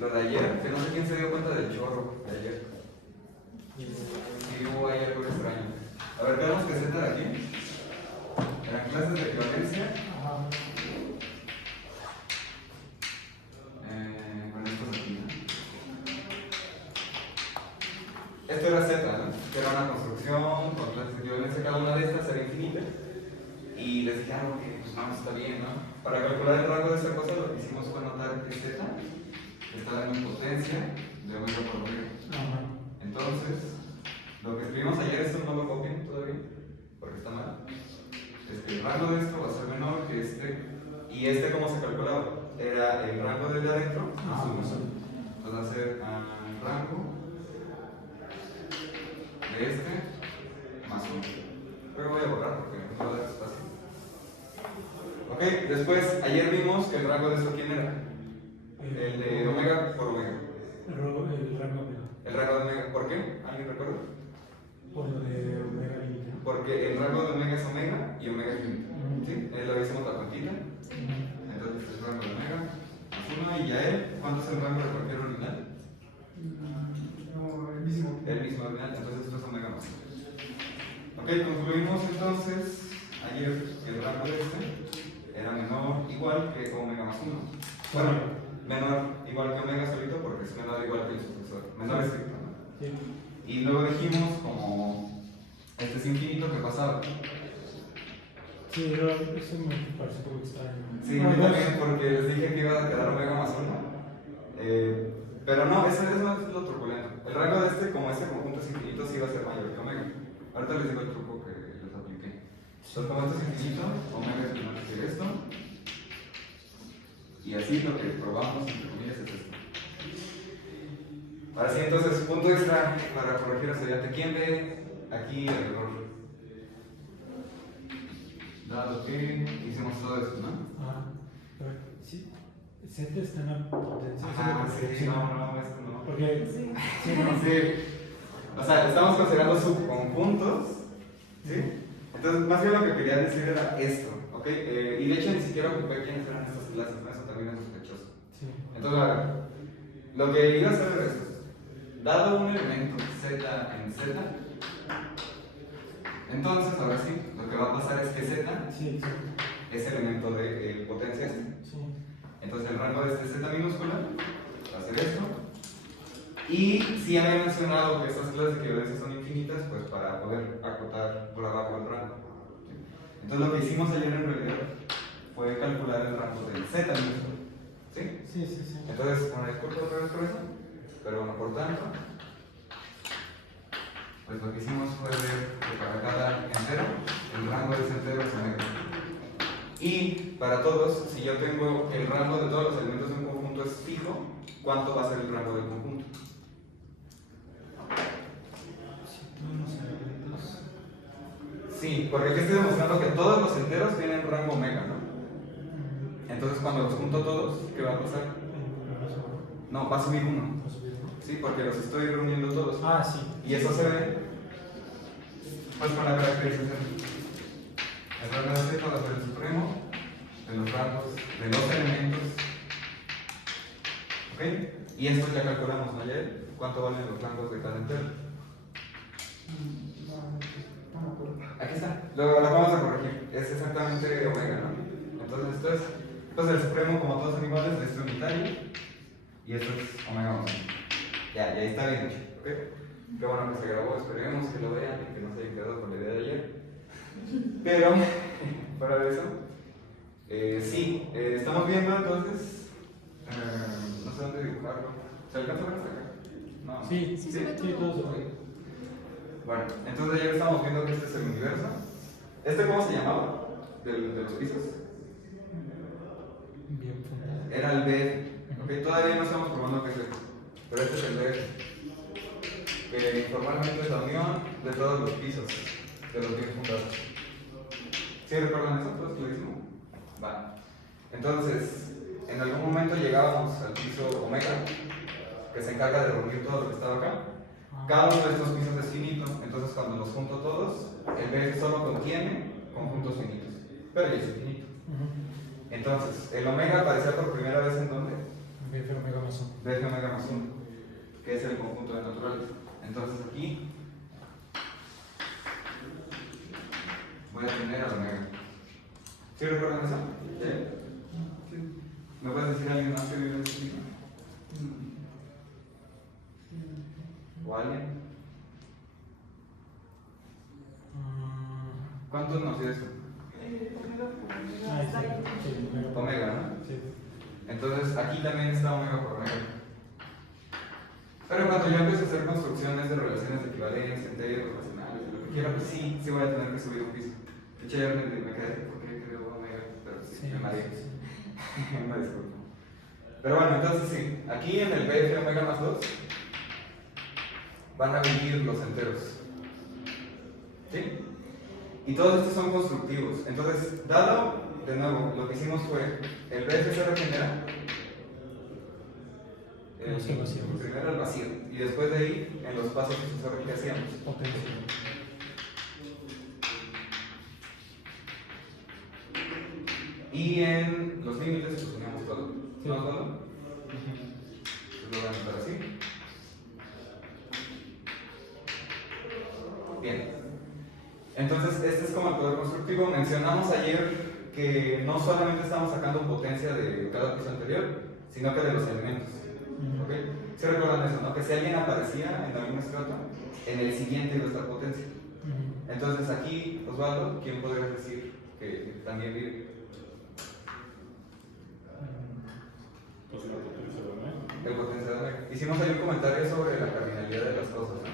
lo de ayer, que no sé quién se dio cuenta del chorro de ayer. Sí, hubo ahí algo extraño. A ver, veamos que Z de aquí. Eran clases de equivalencia. Con estos aquí, ¿no? Esto era Z, ¿no? Que era una construcción con clases de equivalencia. Cada una de estas era infinita. Y les dije algo que, pues, no, está bien, ¿no? Para calcular el rango de esta cosa, lo que hicimos fue notar que Z está dando potencia de omega por omega. Entonces, lo que escribimos ayer, esto no lo copien todavía, porque está mal. El rango de esto va a ser menor que este. ¿Y este cómo se calculaba? Era el rango del de adentro más 1. Entonces va a ser el rango de este más 1. Luego voy a borrar porque no va a dar espacio. Ok, después, ayer vimos que el rango de esto, ¿quién era? El de omega por omega. El rango omega. El rango de omega, ¿por qué? ¿Alguien recuerda? Por lo de omega límite. Porque el rango de omega es omega y omega es límite. ¿Sí? Lo hicimos la cuantita. Entonces es el rango de omega más 1. ¿Y ya él? ¿Cuánto es el rango de cualquier ordinal? No, el mismo. El mismo ordinal, entonces esto es omega más 1. Ok, concluimos entonces ayer que el rango de este era menor igual que omega más 1. Bueno, menor igual que omega solito porque es menor igual que el sucesor. Menor estricto, ¿no? Sí. Y luego dijimos como este es infinito, ¿qué pasaba? Sí, pero eso me parece un poco extraño. Sí, a mí también, porque les dije que iba a quedar omega más 1. Pero no, ese es lo turbulento. El rango de este, como este conjunto es infinito, sí va a ser mayor que omega. Ahorita les digo el truco que les apliqué. Entonces, como esto es infinito, omega es menor que esto. Y así lo que probamos, entre comillas, es esto. Ahora sí, entonces, punto extra para corregir esa idea. ¿Quién ve aquí el error? Dado que hicimos todo esto, ¿no? Pero sí, Z está en la potencia. Sí, no, esto no. Porque Sí, o sea, estamos considerando subconjuntos, ¿sí? Entonces, más bien lo que quería decir era esto, ¿ok? Y de hecho ni siquiera ocupé quiénes eran estas clases, ¿no? Eso también es sospechoso. sí. Entonces, a ver, lo que iba a hacer era esto. Dado un elemento Z en Z, entonces, ahora sí, lo que va a pasar es que Z Sí, es elemento de potencia este. sí. Entonces el rango de este Z minúscula va a ser esto. Y si había mencionado que estas clases de equivalencia son infinitas, pues para poder acotar por abajo el rango. Entonces lo que hicimos ayer en realidad fue calcular el rango del Z minúscula. ¿Sí? Sí. Entonces, una disculpa otra vez por eso, pero bueno, por tanto, pues lo que hicimos fue ver que para cada entero, el rango de ese entero es omega. Y para todos, si yo tengo el rango de todos los elementos de un conjunto es fijo, ¿cuánto va a ser el rango del conjunto? Sí, porque aquí estoy demostrando que todos los enteros tienen rango omega, ¿no? Entonces cuando los junto todos, ¿qué va a pasar? No, va a subir 1. Sí, porque los estoy reuniendo todos. Sí. Y eso se ve pues con la caracterización. El rango de Z va a ser el supremo de los rangos de los elementos. ¿Ok? Y esto ya calculamos, ¿no? Ayer, ¿cuánto valen los rangos de cada entero? Aquí está. Lo vamos a corregir. Es exactamente omega, ¿no? Entonces esto es pues el supremo, como todos son iguales, de este unitario. Y esto es omega más 1. Ya está bien hecho, ¿ok? Qué bueno que se grabó, esperemos que lo vean y que no se hayan quedado con la idea de ayer. Pero, fuera de eso, sí, estamos viendo entonces, no sé dónde dibujarlo. ¿Se alcanza a ver hasta acá? No. Sí, todo se ve. Bueno, entonces ayer estábamos viendo que este es el universo. ¿Este cómo se llamaba? De los pisos. Bien fundado. Era el B. Ok, todavía no estamos probando qué es esto. Pero este es el B. Que informalmente es la unión de todos los pisos de los bienes fundados. ¿Sí recuerdan eso? ¿Todos clarísimo? Vale. Entonces, en algún momento llegábamos al piso omega, que se encarga de reunir todo lo que estaba acá. Cada uno de estos pisos es finito, entonces cuando los junto todos, el B solo contiene conjuntos finitos, pero ya es infinito. Entonces, el omega aparecía por primera vez en ¿dónde? BF omega más 1. BF omega más 1, que es el conjunto de naturales. Entonces aquí voy a tener al omega. ¿Sí recuerdan eso? ¿Sí? ¿Me puedes decir alguien más que vive en ese tipo? ¿O alguien? ¿Cuántos nos dio eso? Omega, ¿no? Sí. Entonces aquí también está omega por omega. Pero cuando yo empiezo a hacer construcciones de relaciones de equivalencia, enteros, racionales, lo que quiera, pues sí voy a tener que subir un piso. De hecho, ya me quedé porque creo omega, pero sí, me mareé. Una disculpa. Pero bueno, entonces sí, aquí en el BF omega más 2 van a vivir los enteros. ¿Sí? Y todos estos son constructivos. Entonces, dado, de nuevo, lo que hicimos fue, el BF se regenera, primero el vacío, y después de ahí, en los pasos sucesores que hacíamos. Potencia. Y en los límites pues uníamos todo. Sí. ¿No todo? Lo voy a anotar así. Bien. Entonces, este es como el poder constructivo. Mencionamos ayer que no solamente estamos sacando potencia de cada piso anterior, sino que de los elementos. ¿Ok? ¿Sí recuerdan eso, no? Que si alguien aparecía en algún estrato, en el siguiente iba a estar potencia. Entonces, aquí, Osvaldo, ¿quién podría decir que también vive? Pues la potencia de omega. El potenciador omega. Hicimos ahí un comentario sobre la cardinalidad de las cosas, ¿no?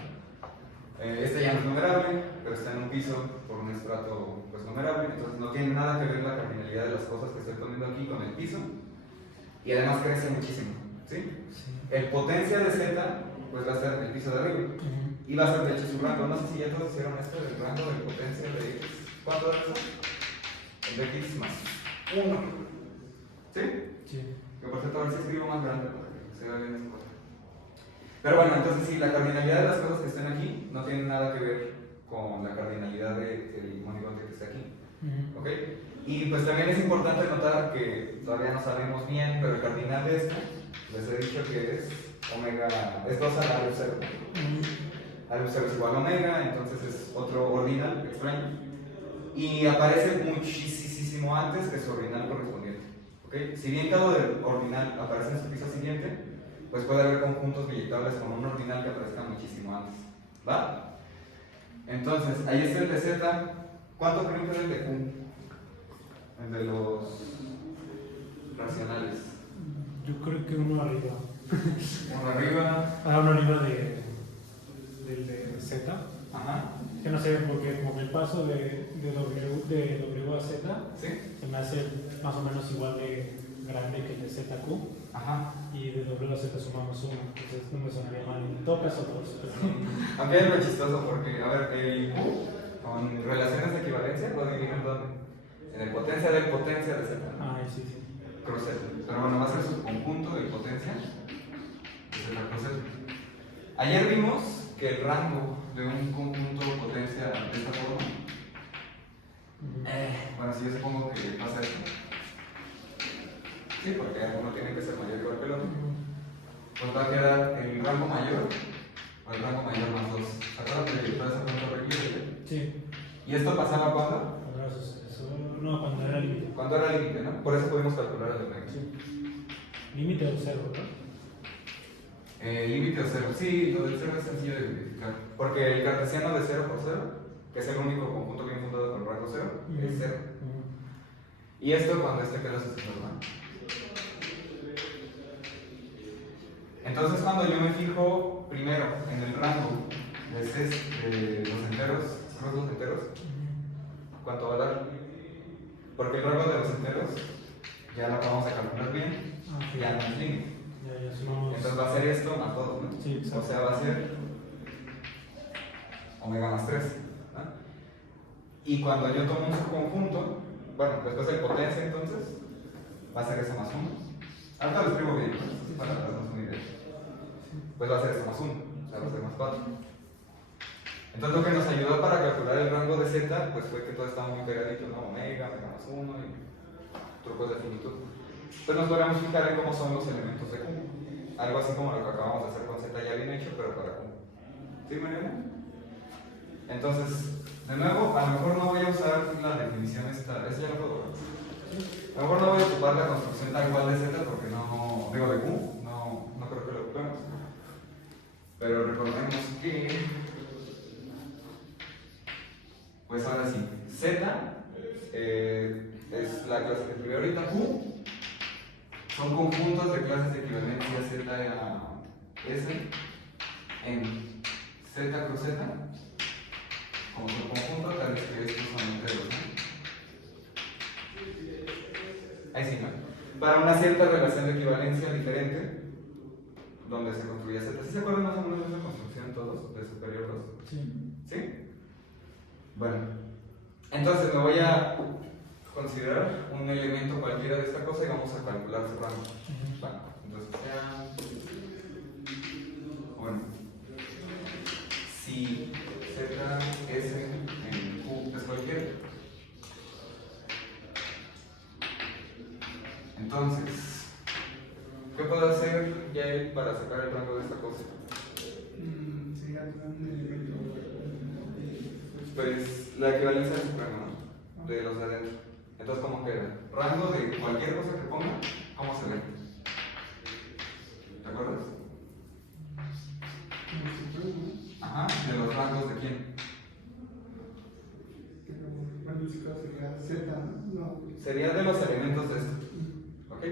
Este ya no es numerable, pero está en un piso por un estrato pues numerable, entonces no tiene nada que ver la cardinalidad de las cosas que estoy poniendo aquí con el piso, y además crece muchísimo, ¿sí? El potencia de Z pues va a ser el piso de arriba, y va a ser de hecho su rango. No sé si ya todos hicieron esto del rango de potencia de X. ¿Cuánto es eso? El de X más 1, ¿sí? Sí. Que por cierto, a ver si escribo más grande para que se vea bien esa cosa. Pero bueno, entonces sí, la cardinalidad de las cosas que estén aquí no tiene nada que ver con la cardinalidad del monigote que está aquí. ¿Ok? Y pues también es importante notar que todavía no sabemos bien, pero el cardinal de esto, les he dicho que es omega, es 2 a la luz 0. A luz 0 es igual a omega, entonces es otro ordinal extraño. Y aparece muchísimo antes que su ordinal correspondiente. ¿Ok? Si bien cada ordinal aparece en su piso siguiente, pues puede haber conjuntos billetables con un ordinal que aparezca muchísimo antes. ¿Va? Entonces, ahí está el de Z. ¿Cuánto creen que es el de Q? El de los racionales. Yo creo que uno arriba. Uno arriba. Uno arriba del de Z. Ajá. Que no sé, porque como el paso de W a Z ¿Sí? se me hace más o menos igual de grande que el de ZQ. Ajá. Y de W a Z sumamos 1, entonces no me sonaría mal ni todo caso dos. Aunque es algo chistoso porque, a ver, el Q con relaciones de equivalencia lo dividen ¿dónde? En el potencia del potencia de Z. Ah, sí, sí. Cruz Z. Pero bueno, va a ser su conjunto de potencia de la cruz Z. Ayer vimos que el rango de un conjunto potencia de esta forma, bueno, si yo supongo que pasa esto. Sí, porque uno tiene que ser mayor igual que el otro. Pues va a quedar el rango mayor o el rango mayor más 2. ¿Se acuerdan de toda esa pregunta requerida? Sí. ¿Y esto pasaba cuándo? No, cuando era límite. Cuando era límite, ¿no? Por eso pudimos calcular el omega. Sí. Límite o cero, ¿no? Límite o cero. Sí, lo del cero es sencillo de identificar. Porque el cartesiano de 0 por 0, que es el único conjunto bien fundado con rango 0, es 0. Y esto cuando este que lo hace normal. Entonces cuando yo me fijo primero en el rango de los enteros, los enteros, ¿cuánto va a dar? Porque el rango de los enteros ya lo acabamos de calcular bien, ya no es límite. Ya sumamos. Entonces va a ser esto más 2, ¿no? Sí, exacto. O sea, va a ser omega más 3, ¿no? Y cuando yo tomo un subconjunto, bueno, después de potencia entonces, va a ser eso más 1. Ahorita lo escribo bien, ¿no? Para darnos una idea. Pues va a ser eso más 1, o sea, va a ser más 4. Entonces lo que nos ayudó para calcular el rango de Z, pues fue que todo estaba muy pegadito, ¿no? Omega más 1 y trucos de finitud. pues nos podríamos fijar en cómo son los elementos de Q. Algo así como lo que acabamos de hacer con Z ya bien hecho, pero para Q. ¿Sí, Mariana? Entonces, de nuevo, a lo mejor no voy a usar la definición esta, eso ya lo puedo ver. A lo mejor no voy a ocupar la construcción tal cual de Z porque no, digo de Q, no creo que lo ocupemos. Pero recordemos que, pues ahora sí, Z es la clase que escribí ahorita, Q son conjuntos de clases de equivalencia Z a S en Z cruz Z, como su conjunto, tal vez que estos son enteros, ¿no? Ahí sí, ¿no? Para una cierta relación de equivalencia diferente, donde se construía Z. ¿Sí se acuerdan más o menos de esa construcción todos, de superior 2? Sí. ¿Sí? Bueno, entonces me voy a considerar un elemento cualquiera de esta cosa y vamos a calcular su rango. Bueno, entonces bueno, si Z, S en Q es cualquiera, entonces, ¿qué puedo hacer ya para sacar el rango de esta cosa? Sería un elemento. Pues la equivalencia del supremo, ¿no? De los de adentro. Entonces, ¿cómo queda? Rango de cualquier cosa que ponga, ¿cómo se ve? ¿Te acuerdas? Ajá, ¿de los rangos de quién? La música sería Z, ¿no? Sería de los elementos de esto. ¿Ok?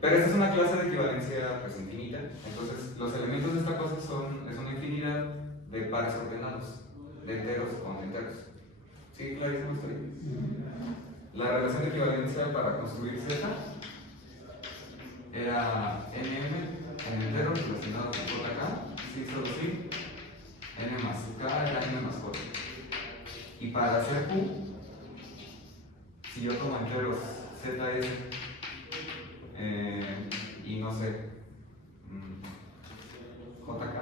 Pero esta es una clase de equivalencia pues infinita. Entonces, los elementos de esta cosa es una infinidad de pares ordenados, de enteros con enteros. ¿Sí, clarísimo estoy? La relación de equivalencia para construir Z era NM en enteros relacionado con JK, sí, solo sí, N más K era N más J. Y para hacer Q, si yo tomo enteros ZS y no sé, JK,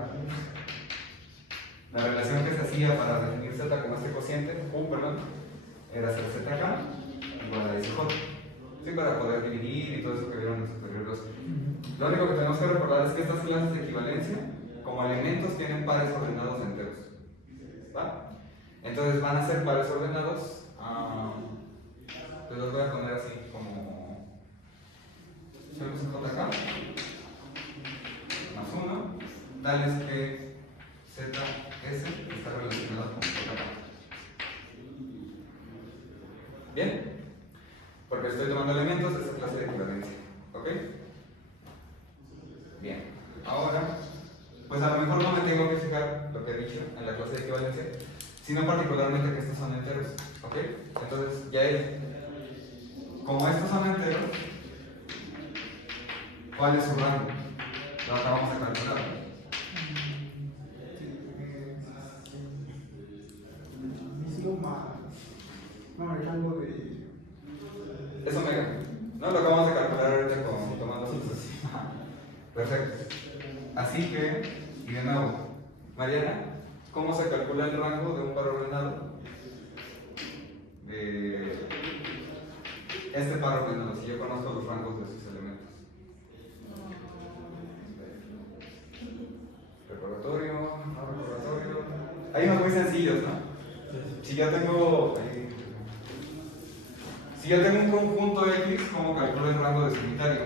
la relación que se hacía para definir Z como este cociente, Q, perdón, era hacer ZK igual a SJ. Sí, para poder dividir y todo eso que vieron en superior 2. Lo único que tenemos que recordar es que estas clases de equivalencia, como elementos, tienen pares ordenados de enteros. ¿Va? Entonces van a ser pares ordenados. Te los voy a poner así como JK más 1, tales que ZS está relacionado con JK. ¿Bien? Porque estoy tomando elementos de esta clase de equivalencia. ¿Ok? Bien. Ahora, pues a lo mejor no me tengo que fijar lo que he dicho en la clase de equivalencia, sino particularmente que estos son enteros. ¿Ok? Entonces, ya como estos son enteros, ¿cuál es su rango? Lo acabamos de calcular. No, el rango de. Es omega. No lo acabamos de calcular ahorita tomando sus. Perfecto. Así que, y de nuevo, Mariana, ¿cómo se calcula el rango de un par ordenado? De este par ordenado, si yo conozco los rangos de sus elementos. Recordatorio, no recordatorio. Hay unos muy sencillos, ¿no? Si yo tengo un conjunto X, ¿cómo calculo el rango de su unitario?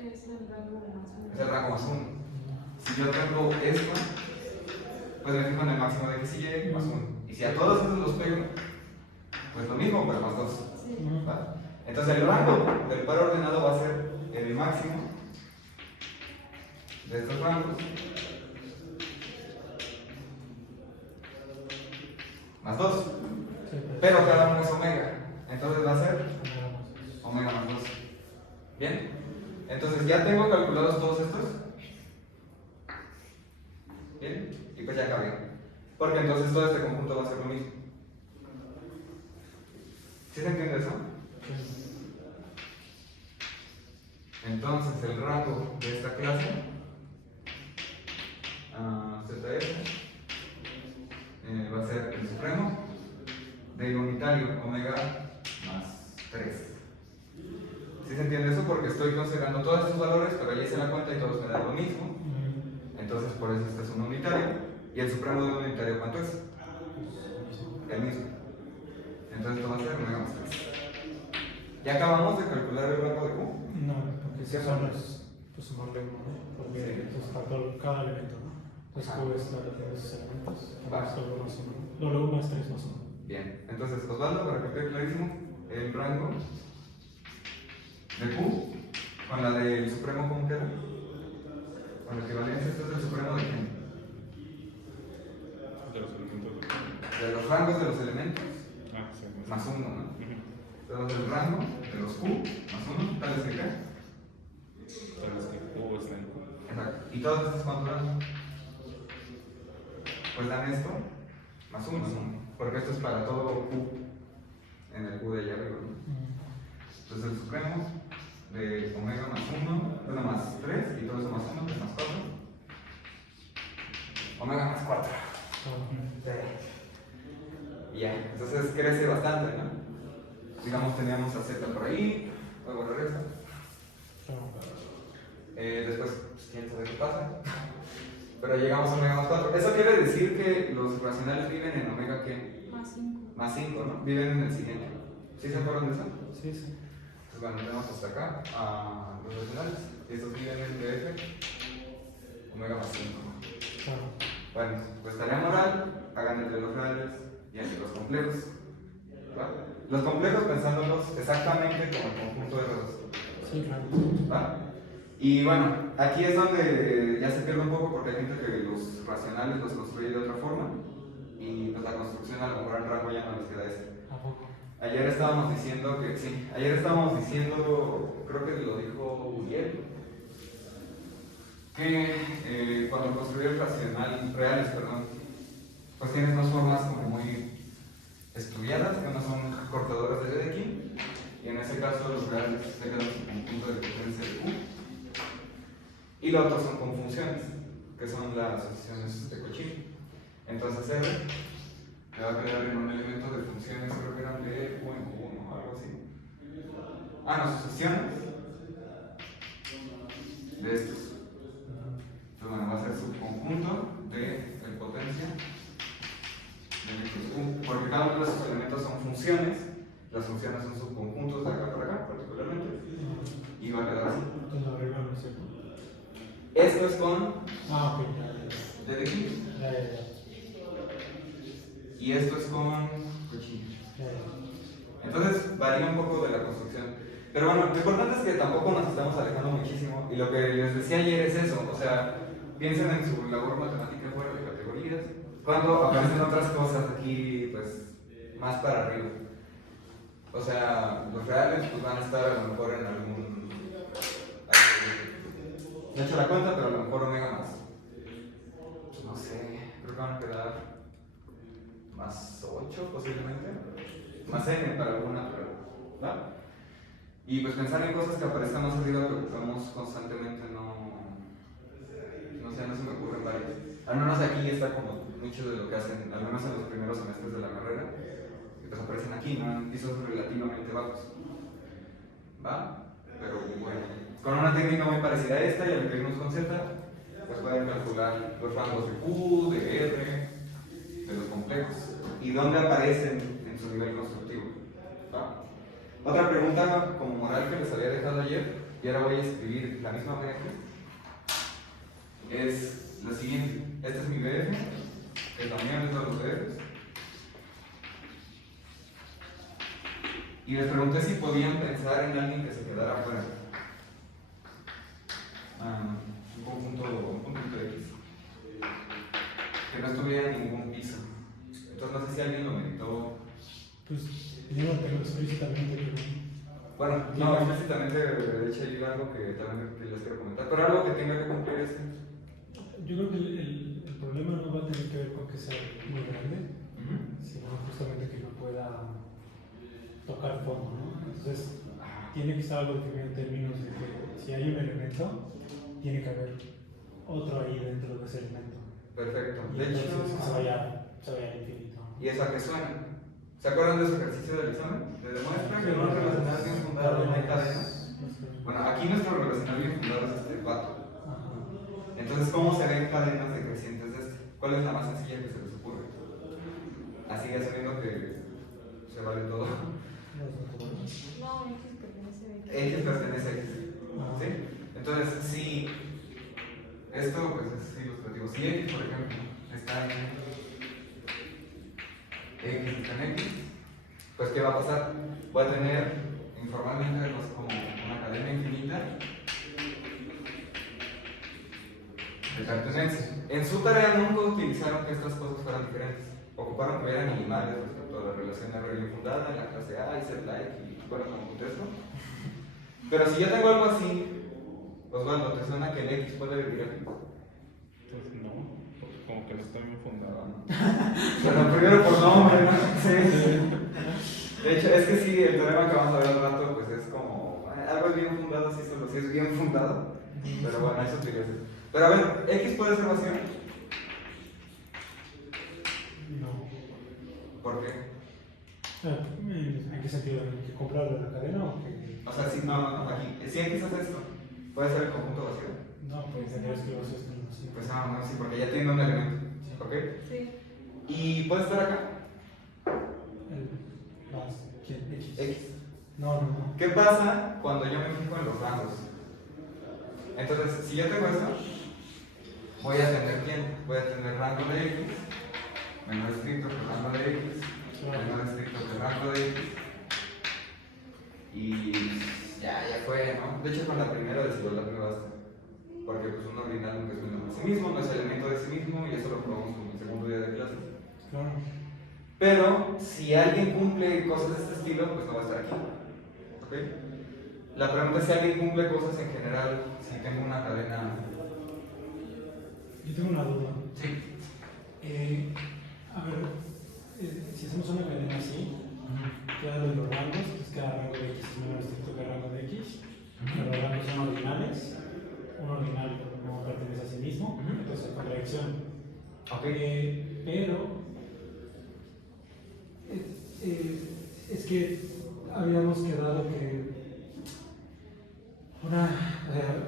Es el rango más uno. Es el rango más 1. Si yo tengo esto, pues me fijo en el máximo de X y Y más 1. Y si a todos esos los pego, pues lo mismo, pero más 2. Sí. ¿Va? Entonces el rango del par ordenado va a ser el máximo de estos rangos más 2. Pero cada uno es omega. Entonces va a ser omega más 2. ¿Bien? Entonces ya tengo calculados todos estos. ¿Bien? Y pues ya acabé. Porque entonces todo este conjunto va a ser lo mismo. ¿Sí se entiende eso? Entonces el rango de esta clase ZS va a ser el supremo del unitario omega más 3. ¿Sí se entiende eso? todos estos valores, pero ya hice la cuenta y todos me dan lo mismo. Entonces, por eso este es un unitario. ¿Y el supremo de un unitario cuánto es? El mismo. Entonces, esto va a ser omega más 3. ¿Ya acabamos de calcular el rango de Q? No, porque si son los, pues sumarle uno, ¿no? Porque Sí. entonces para cada elemento, ¿no? Entonces Ajá. Q es la relación de esos elementos. Va. Luego más uno. Luego más 3 más 1. Bien. Entonces, Osvaldo, para que quede clarísimo, el rango de Q con la del supremo, ¿cómo queda? Con la equivalencia, esto es el supremo de quién? De los elementos de... De los rangos de los elementos, Ah, sí. más 1, ¿no? Ujú. Entonces, el rango de los Q más 1, tal vez que qué. Tal vez que Q está en Q. Exacto. ¿Y todos estos cuánto dan? Pues dan esto más 1, ¿no? Porque esto es para todo Q en el Q de allá arriba, ¿no? Entonces el supremo de omega más 1, bueno, más 3 y todo eso más 1, que es más 4. Omega más 4. Y ya, entonces crece bastante, ¿no? Digamos, teníamos a Z por ahí, luego regresa. Después, pues, quién sabe qué pasa. Pero llegamos a omega más 4. Eso quiere decir que los racionales viven en omega ¿qué? Más 5. Más 5, ¿no? Viven en el siguiente. ¿Sí se acuerdan de eso? Sí, sí. Entonces, bueno, tenemos hasta acá a los racionales. Y estos viven en DF, omega más 5. Claro. Bueno, pues tarea moral, hagan entre los reales y entre los complejos. ¿Va? Los complejos pensándolos exactamente como el conjunto de los. Sí, claro. ¿Va? Y bueno, aquí es donde ya se pierde un poco porque hay gente que los racionales los construye de otra forma y pues la construcción a lo mejor en rango ya no les queda eso. ¿A poco? Ayer estábamos diciendo que, sí, ayer estábamos diciendo, creo que lo dijo Uriel, que cuando construyes reales, pues tienes dos formas como muy estudiadas, que uno son cortadoras de Dedekind, y en ese caso los reales se quedan su conjunto de potencia de Q, y lo otro son con funciones, que son las asociaciones de Cauchy. Entonces R me va a quedar en un elemento de funciones, creo que eran de Q en Q1 o algo así. Ah, no, sucesiones de estos. Entonces, bueno, va a ser subconjunto de el potencia de Q, porque cada uno de esos elementos son funciones, las funciones son subconjuntos de acá para acá, particularmente, y va a quedar así. Entonces arriba no es cierto. Esto es con Ah, ok, ya. Dedekind Ya. y esto es con Cauchy. Ya. Entonces varía un poco de la construcción. Pero bueno, lo importante es que tampoco nos estamos alejando muchísimo. Y lo que les decía ayer es eso. O sea, piensen en su labor matemática fuera de categorías. Cuando aparecen otras cosas aquí, pues, más para arriba. O sea, los reales pues van a estar a lo mejor en algún... No he hecho la cuenta, pero a lo mejor omega más. Pues no sé, creo que van a quedar más 8 posiblemente. Más n para alguna, pero ¿va? Y pues pensar en cosas que aparezcan más arriba que ocupamos constantemente no sé, no se me ocurren varias. Al menos aquí está como mucho de lo que hacen, al menos en los primeros semestres de la carrera, que pues aparecen aquí, ¿no? En pisos relativamente bajos. ¿Va? Pero bueno, con una técnica muy parecida a esta y al que vimos con Z, pues pueden calcular los rangos de Q, de R, de los complejos y dónde aparecen en su nivel constructivo. ¿Va? Otra pregunta como moral que les había dejado ayer, y ahora voy a escribir la misma vez aquí, es la siguiente. Este es mi BF, que también es de los BFs. Y les pregunté si podían pensar en alguien que se quedara afuera. Un punto X. Que no estuviera en ningún piso. Entonces no sé si alguien lo meditó. Pues yo no tengo explícitamente que Bueno, no, explícitamente de hecho hay algo que también que les quiero comentar, pero algo que tenga que cumplir este. yo creo que el problema no va a tener que ver con que sea muy grande, sino justamente que no pueda tocar fondo, ¿no? Entonces, tiene que estar algo definido en términos de que si hay un elemento, tiene que haber otro ahí dentro de ese elemento. Perfecto. Y De entonces hecho, se vaya al infinito. ¿y eso a qué suena? ¿Se acuerdan de ese ejercicio del examen? Te demuestra que no relacionadas de un fundador de una cadena Bueno, aquí nuestro relacional bien fundado es este 4. Ajá. Entonces, ¿cómo se ven cadenas decrecientes de este? ¿Cuál es la más sencilla que se les ocurre? Así ya sabiendo que se vale todo. No, X pertenece a X. X pertenece a X. Ajá. ¿Sí? Entonces, si esto pues es ilustrativo. Si X, por ejemplo, está en X está en X, pues ¿qué va a pasar? Voy a tener informalmente algo así como una cadena infinita de pertenencia. En su tarea nunca utilizaron que estas cosas fueran diferentes. Ocuparon que hubieran animales respecto a la relación R bien fundada en la clase A y Z like y bueno, como contexto. Pero si yo tengo algo así, Osvaldo, ¿te suena que el X puede vivir aquí? Pues no, porque como que no está bien fundado. Pero primero por nombre, ¿no? Sí. De hecho, es que sí, el teorema que vamos a ver al rato, pues es como algo es bien fundado, sí, solo si es bien fundado. Pero bueno, eso utilizas. Pero a ver, ¿X puede ser vacío? No. ¿Por qué? ¿En qué sentido? ¿En que comprar la cadena o que.? O sea, si no, aquí, si X hace esto, ¿puede ser el conjunto vacío? No, pues tendrías que los es así. Pues no, sí, porque ya tiene un elemento. ¿Ok? Sí. ¿Y puede estar acá? ¿Quién? X. X. No. ¿Qué pasa cuando yo me fijo en los rangos? Entonces, si yo tengo esto, voy a tener ¿quién? Voy a tener rango de X, menor estricto que rango de X, menor estricto que rango de X, y ya fue, ¿no? De hecho, con la primera desigualdad me basta, porque pues un ordinal nunca es menor de sí mismo, no es elemento de sí mismo, y eso lo probamos en el segundo día de clases. Claro. Pero si alguien cumple cosas de este estilo, pues no va a estar aquí. ¿Ok? La pregunta es si alguien cumple cosas en general, si tengo una cadena. Yo tengo una duda. Sí. A ver, si hacemos una cadena así, queda lo de los rangos, entonces cada rango de X es menor estricto que rango de X. Pero los rangos son ordinales. Un ordinal no pertenece a sí mismo, entonces hay contradicción. Ok. Pero es que habíamos quedado que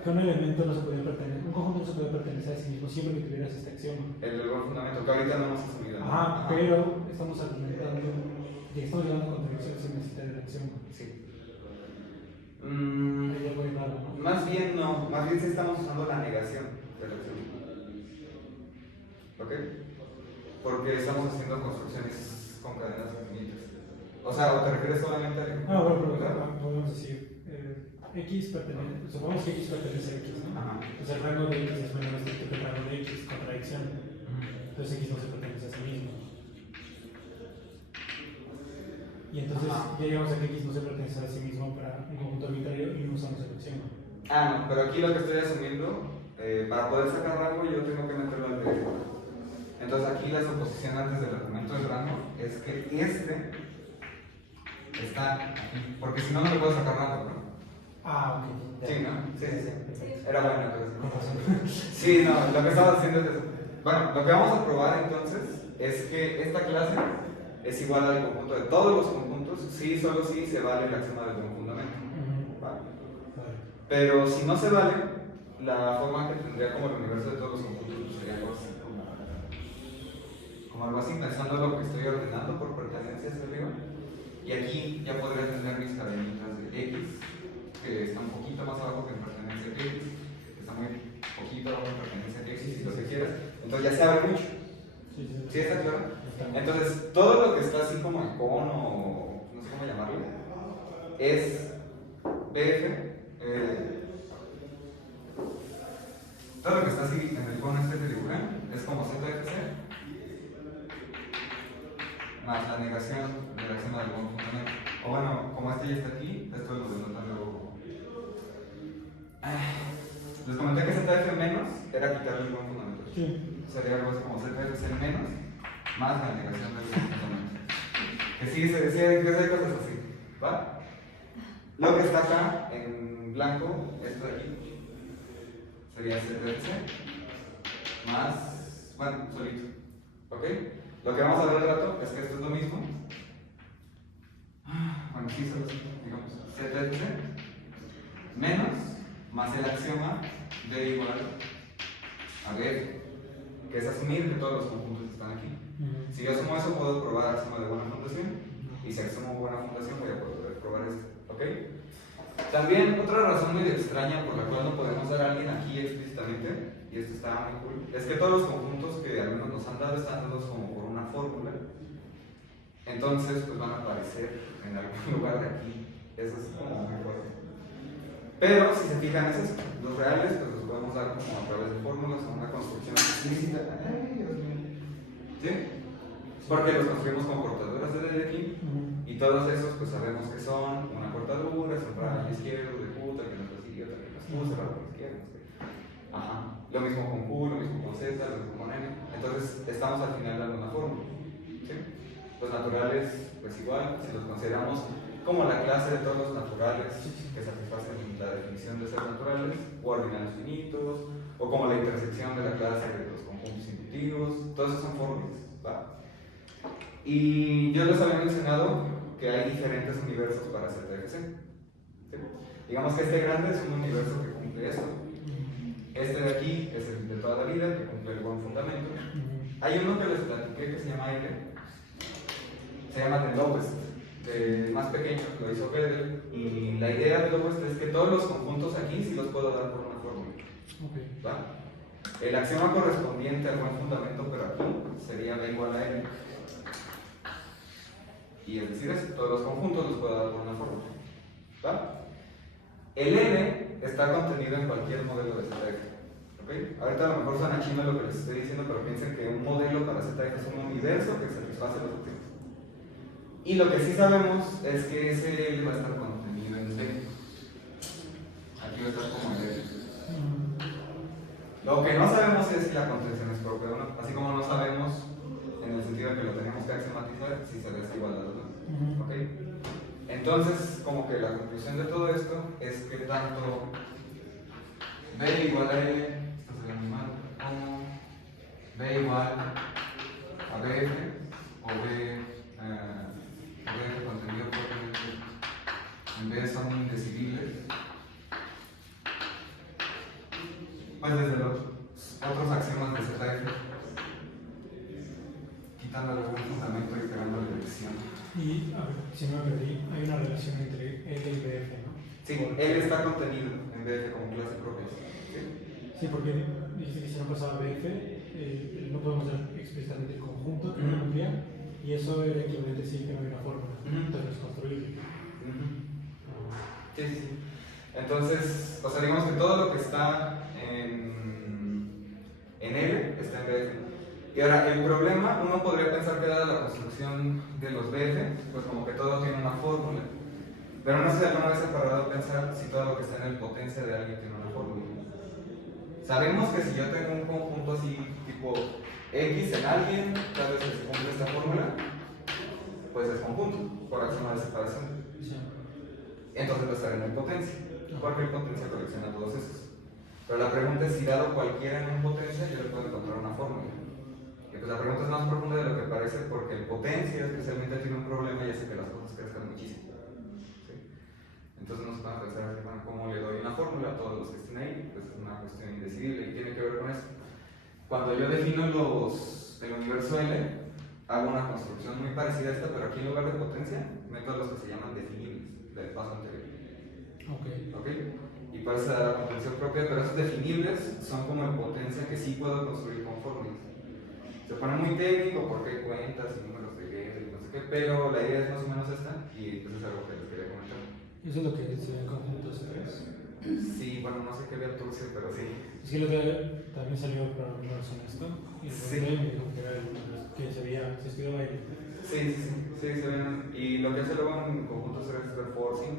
que un elemento no se podía pertenecer, un conjunto no se podía pertenecer a sí mismo siempre que tuvieras este axioma. El del buen fundamento, que ahorita no hemos asumido. Ajá, pero estamos argumentando que estamos llegando a contradicciones sin necesitar el axioma. Sí. Ahí ya voy raro, ¿no? Más bien no, más bien sí estamos usando la negación del axioma. ¿Ok? Porque estamos haciendo construcciones con cadenas infinitas. O sea, ¿o te refieres solamente a... Bueno, pero podemos decir X pertenece, supongamos que X pertenece a X, ¿no? Ajá. Entonces el rango de X es menor estricto que el rango de X, contradicción. Entonces X no se pertenece a sí mismo. Y entonces ya llegamos a que X no se pertenece a sí mismo para un conjunto arbitrario y no usamos el axioma. No, pero aquí lo que estoy asumiendo, para poder sacar rango yo tengo que meterlo al de... Entonces aquí la suposición antes del argumento del rango es que este está aquí, porque si no, no le puedo sacar rango, ¿no? Ok. Sí, ¿no? Sí. Sí. Era bueno, pero Con razón. sí, no, lo que estaba haciendo es eso. Bueno, lo que vamos a probar entonces es que esta clase es igual al conjunto de todos los conjuntos, sí, solo si se vale el axioma del buen fundamento. ¿Vale? Pero si no se vale, la forma que tendría como el universo de todos los conjuntos pues, sería algo así, como algo así, pensando lo que estoy ordenando por pertenencia hacia arriba. Y aquí ya podría tener mis cadenitas de X, que está un poquito más abajo que en pertenencia de X, que está muy poquito abajo en pertenencia de X, si lo que quieras. Entonces ya se abre mucho. ¿Sí está claro? Entonces, todo lo que está así como en cono, o no sé cómo llamarlo, es BF. Todo lo que está así en el cono este que dibujan es como ZFC más la negación del axioma del buen fundamento. O bueno, como este ya está aquí, esto lo denotan luego. Les comenté que ZF menos era quitarle el buen fundamento. Sí. Sería algo así como ZFC menos más la negación del buen fundamento. Que sí, se decía que hay cosas así. ¿Va? Lo que está acá en blanco, esto de aquí, sería ZFC más, bueno, solito. ¿Ok? Lo que vamos a ver al rato es que esto es lo mismo. Bueno, sí, solo digamos ZFC menos más el axioma B igual a BF, que es asumir que todos los conjuntos están aquí. Si yo asumo eso, puedo probar axioma de buena fundación, y si asumo buena fundación, voy a poder probar esto. ¿Ok? También otra razón muy extraña por la cual no podemos dar a alguien aquí explícitamente, y esto está muy cool, es que todos los conjuntos que al menos nos han dado están dados como por una fórmula. Entonces, pues van a aparecer en algún lugar de aquí. Eso es como muy fuerte. Pero si se fijan, esos, los reales, pues los podemos dar como a través de fórmulas o una construcción explícita. Ay, Dios mío. ¿Sí? Porque los construimos con cortaduras de aquí. Y todos esos, pues sabemos que son una cortadura, es un rayo izquierdo de puta, que no es idiota, que no es Q, cerrado por la izquierda. No sé. Ajá. Lo mismo con Q, lo mismo con Z, lo mismo con N. Entonces, estamos al final dando una fórmula. ¿Sí? Los naturales, pues igual, si los consideramos como la clase de todos los naturales que satisfacen la definición de ser naturales, o ordinales finitos, o como la intersección de la clase de los conjuntos inductivos, todos esos son fórmulas, ¿va? Y yo les había mencionado que hay diferentes universos para ZFC. ¿Sí? Digamos que este grande es un universo que cumple esto. Este de aquí es el de toda la vida, que cumple el buen fundamento. Hay uno que les platiqué que se llama L, se llama The Lowest, el más pequeño, lo hizo Gödel, y la idea de Lowest es que todos los conjuntos aquí sí los puedo dar por una fórmula. ¿Va? El axioma correspondiente al buen fundamento, pero aquí, sería B igual a L. Y es decir, eso, todos los conjuntos los puedo dar por una fórmula. ¿Va? El N está contenido en cualquier modelo de ZF. ¿Okay? Ahorita a lo mejor suena chino lo que les estoy diciendo, pero piensen que un modelo para ZF es un universo que satisface los objetos. Y lo que sí sabemos es que ese L va a estar contenido en B. Aquí va a estar como L. Lo que no sabemos es si la contención es propia o no, así como no sabemos en el sentido de que lo tenemos que axiomatizar si se resta igualdad o no. ¿Ok? Entonces, como que la conclusión de todo esto es que tanto B igual a L, esto sería muy mal, como B igual a BF o B contenido por en B son indecidibles, pues desde los otros axiomas de ZF, quitándole un fundamento y pegando la dirección. Y, a ver, si no me perdí, hay una relación entre L y BF, ¿no? Sí, L está contenido en BF como clase propia. Sí, porque dice que si no pasaba BF, no podemos dar explícitamente el conjunto que no cumplía, y eso era equivalente a decir que no había una fórmula. Entonces, construir. Sí, sí, sí. Entonces, o sea, digamos que todo lo que está en L está en BF. Y ahora, el problema, uno podría pensar que dada la construcción de los BF, pues como que todo tiene una fórmula. Pero no sé si alguna vez he parado a pensar si todo lo que está en el potencia de alguien tiene una fórmula. Sabemos que si yo tengo un conjunto así, tipo X en alguien, tal vez se cumple esta fórmula, pues es conjunto, por axioma de separación. Entonces va a estar en el potencia, porque el potencia colecciona todos esos. Pero la pregunta es si dado cualquiera en un potencia, yo le puedo encontrar una fórmula. Y pues la pregunta es más profunda de lo que parece, porque el potencia especialmente tiene un problema y hace que las cosas crezcan muchísimo. ¿Sí? Entonces nos van a pensar, bueno, ¿cómo le doy una fórmula a todos los que estén ahí? Pues es una cuestión indecidible y tiene que ver con eso. Cuando yo defino el universo L, hago una construcción muy parecida a esta, pero aquí en lugar de potencia, meto los que se llaman definibles del paso anterior. ¿Ok? Y para esa la contención propia, pero esos definibles son como en potencia que sí puedo construir con fórmulas. Se pone muy técnico porque hay cuentas y números de Gödel y no sé qué, pero la idea es más o menos esta y pues es algo que les quería comentar. Eso es lo que se ve en conjuntos, ¿sabes? Sí, bueno, no sé qué vea Turcio, pero sí. Es que lo de también salió para números en esto, y Sí. me dijo que era el número que se estudiaba ahí. Sí, se ven. Y lo que hace luego en conjuntos es ver forcing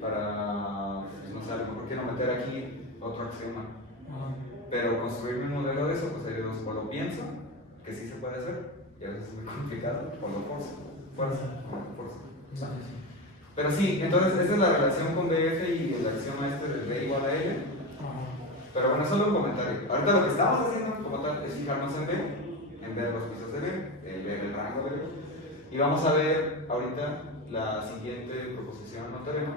para, pues, no sé, a lo mejor quiero meter aquí otro axioma. Pero construir un modelo de eso, pues hay dos, o lo pienso, que sí se puede hacer, y a veces es muy complicado, o lo fuerza. Pero sí, entonces esa es la relación con BF y el axioma este de B igual a L. Pero bueno, solo un comentario. Ahorita lo que estamos haciendo como tal es fijarnos en B, en ver los pisos de B, en ver el rango de B. Y vamos a ver ahorita la siguiente proposición o teorema,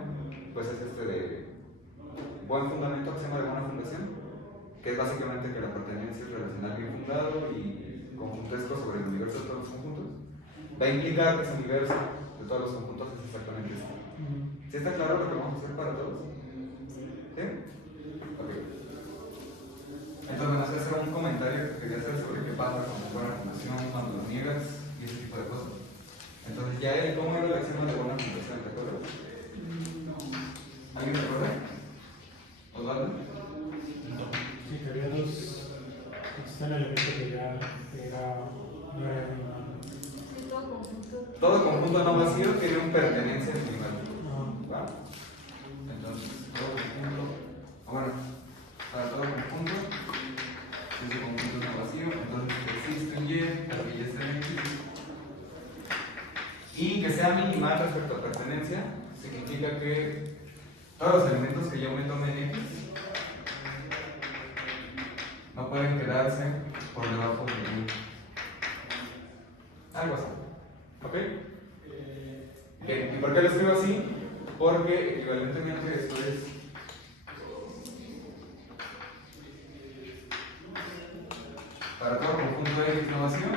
pues es este buen fundamento, axioma de buena fundación, que es básicamente que la pertenencia es relacional bien fundado y conjuntesco sobre el universo de todos los conjuntos, va a implicar que ese universo de todos los conjuntos es exactamente este. ¿Sí está claro lo que vamos a hacer para todos? ¿Sí? Ok. Entonces, bueno, ese era un comentario que quería hacer sobre qué pasa con buena fundación, cuando lo niegas y ese tipo de cosas. Entonces, ya el cómo era el axioma de buena fundación, ¿te acuerdas? ¿Alguien recuerda? ¿Osvaldo? Sí, que había dos. Está el elemento que ya no era animal. Sí, todo conjunto. Todo conjunto no vacío tiene un pertenencia minimal. ¿Va? Entonces, todo conjunto. Bueno, para todo conjunto, si ese conjunto no vacío, entonces existe un Y, para que Y esté en X. Y que sea minimal respecto a pertenencia, significa que todos los elementos que yo me tome en X no pueden quedarse por debajo de Y. Algo así. ¿Ok? Bien, ¿y por qué lo escribo así? Porque equivalentemente esto es para todo conjunto X no vacío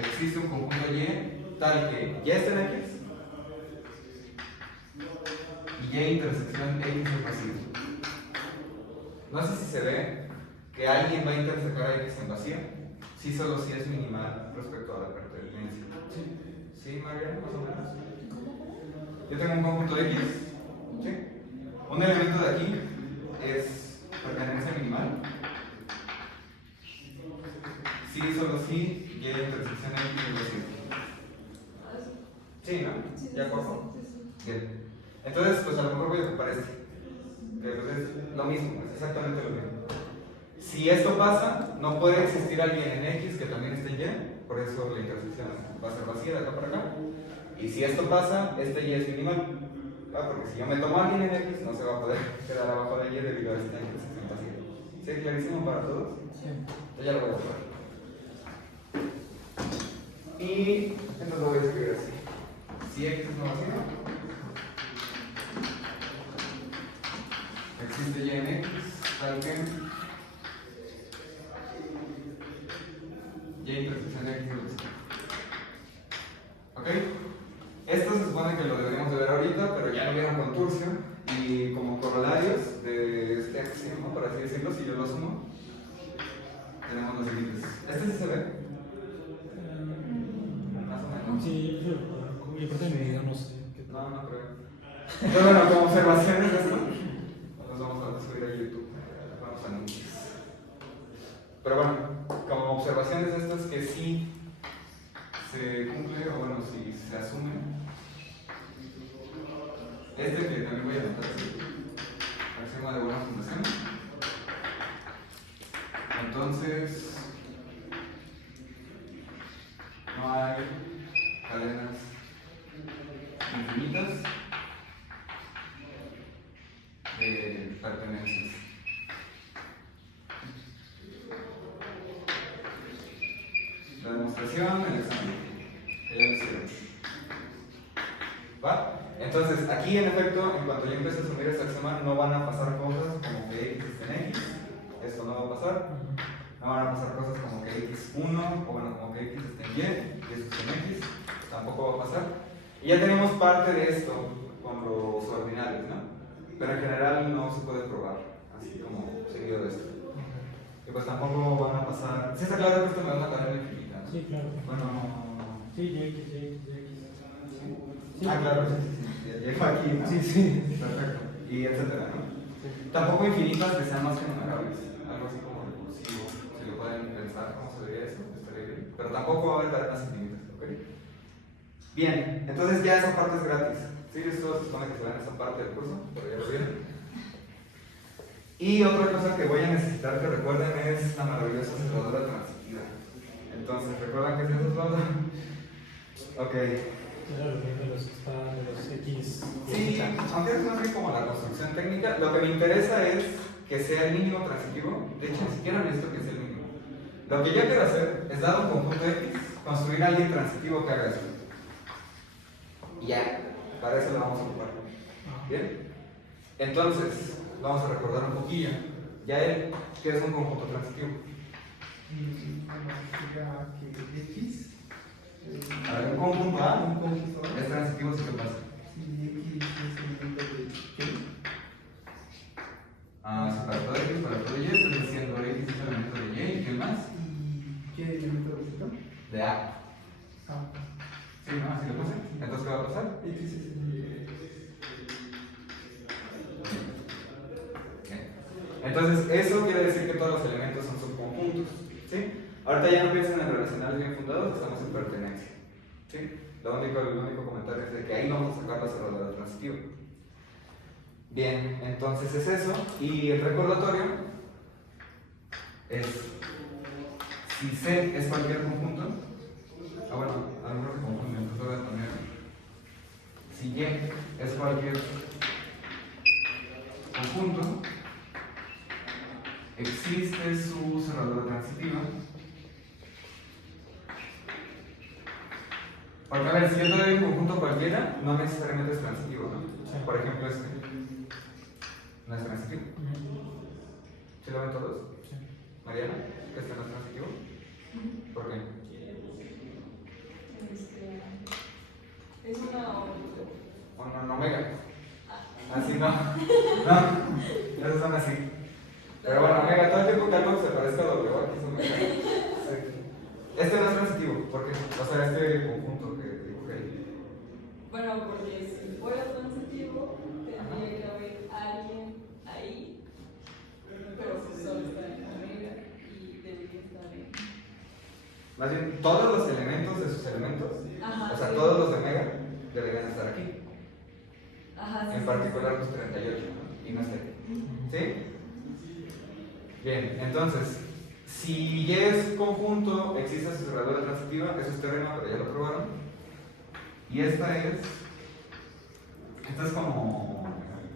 existe un conjunto Y tal que Y está en X y Y intersección X es vacío. No sé si se ve que alguien va a intersecar X en vacío, sí, solo si es minimal respecto a la pertenencia. ¿Sí, María? Más o menos. Yo tengo un conjunto X, ¿sí? Un elemento de aquí es pertenencia minimal. Sí, solo sí, Y intersección X es vacío. Sí, ¿no? ¿Ya cojo? Bien. Entonces, pues a lo mejor voy a ocupar este. Que pues es lo mismo, es exactamente lo mismo. Si esto pasa, no puede existir alguien en X que también esté en Y, por eso la intersección va a ser vacía de acá para acá. Y si esto pasa, este Y es minimal. Porque si yo me tomo a alguien en X, no se va a poder quedar abajo de Y debido a esta intersección vacía. ¿Sí? ¿Clarísimo para todos? Sí. Yo ya lo voy a probar. Y entonces lo voy a escribir así. Si X es no vacío, existe Y en X, tal que Y intersección X es vacío. ¿Ok? Esto se supone que lo deberíamos de ver ahorita, pero ya lo vieron con Turcio. Y como corolarios de este axioma, por así decirlo, si yo lo sumo, tenemos los siguientes. ¿Este sí se ve? Más o menos. Sí, yo creo que en mi video no sé. No, no creo. Pero bueno, como observaciones de esto, nos vamos a subir a YouTube. Vamos a anuncios. Pero bueno, como observaciones de esto es que sí se cumple, o bueno, si se asume, este que también voy a anotar así, axioma de buena fundación. Entonces, no hay cadenas infinitas de pertenencias. La demostración, el examen, que ya lo hicieron. ¿Va? Entonces, aquí en efecto, en cuanto yo empiece a asumir ese axioma, no van a pasar cosas como que X esté en X, esto no va a pasar. No van a pasar cosas como que X1, o bueno, como que X esté en Y, y eso esté en X, tampoco va a pasar. Y ya tenemos parte de esto con los ordinales, ¿no? Pero en general no se puede probar, así como seguido de esto. Y pues tampoco van a pasar. ¿Sí está claro que esto me da una cadena infinita? ¿No? Sí, claro. Bueno, Sí, YX. Sí. ah, claro, sí. Llego aquí, ¿no? Sí. Perfecto. Y etcétera, ¿no? Tampoco infinitas que sean más que numerables. Algo así como recursivo. Si lo pueden pensar cómo se vería eso, estaría bien. Pero tampoco va a haber cadenas infinitas, ¿ok? Bien, entonces ya esa parte es gratis. Sí, esto se supone que se ve en esa parte del curso, pero ya lo vieron. Y otra cosa que voy a necesitar que recuerden es la maravillosa observadora transitiva. Entonces, ¿recuerdan qué es eso, Osvaldo? Ok. Era lo de los X. Sí, aunque es más bien como la construcción técnica, lo que me interesa es que sea el mínimo transitivo. De hecho, ni siquiera necesito que sea el mínimo. Lo que yo quiero hacer es dar un conjunto X, construir a alguien transitivo que haga eso. Y ya, para eso lo vamos a ocupar. ¿Bien? Entonces, vamos a recordar un poquillo. Ya él, ¿qué es un conjunto transitivo? Sería que X. A ver, un conjunto A Un conjunto A. es transitivo si te pasa. Si X es elemento de Y. Si para todo X, para todo Y, estás diciendo X es elemento de Y, ¿y qué más? ¿Y qué elemento de Z? De A. Ah, Sí, ¿no? Así lo puse. Entonces, ¿qué va a pasar? X es elemento Bien. Entonces, eso quiere decir que todos los elementos son subconjuntos. ¿Sí? Ahorita ya no piensen en relacionales bien fundados, estamos en pertenencia. ¿Sí? El único comentario es de que ahí vamos a sacar la cerradura transitiva. Bien, entonces es eso. Y el recordatorio es: si C es cualquier conjunto, bueno, algunos se confunden, entonces voy a poner: si Y es cualquier conjunto, existe su cerradura transitiva. Porque a ver, si yo te doy un conjunto cualquiera, no necesariamente es transitivo, ¿no? Sí. Por ejemplo, este no es transitivo. ¿Sí lo ven todos? Sí. Mariana, ¿que este no es transitivo? ¿Por qué? Es una. No, omega. Así no. No, esos son así. Pero bueno, omega, todo el tiempo que algo se parezca a W, aquí es omega. Sí. Este no es transitivo, ¿por qué? O sea, este conjunto que dibujé ahí. Bueno, porque si fuera transitivo, tendría que haber alguien ahí, pero pues solo está en omega y debería estar en. Más bien, todos los elementos de sus elementos, Ajá, o sea, sí. todos los de omega, deberían estar aquí. Ajá, sí, En sí, particular los 38, ¿no? Y no está aquí. ¿Sí? Bien, entonces, si Y es conjunto, existe su cerradura transitiva, eso es teorema, pero ya lo probaron. Y esta es como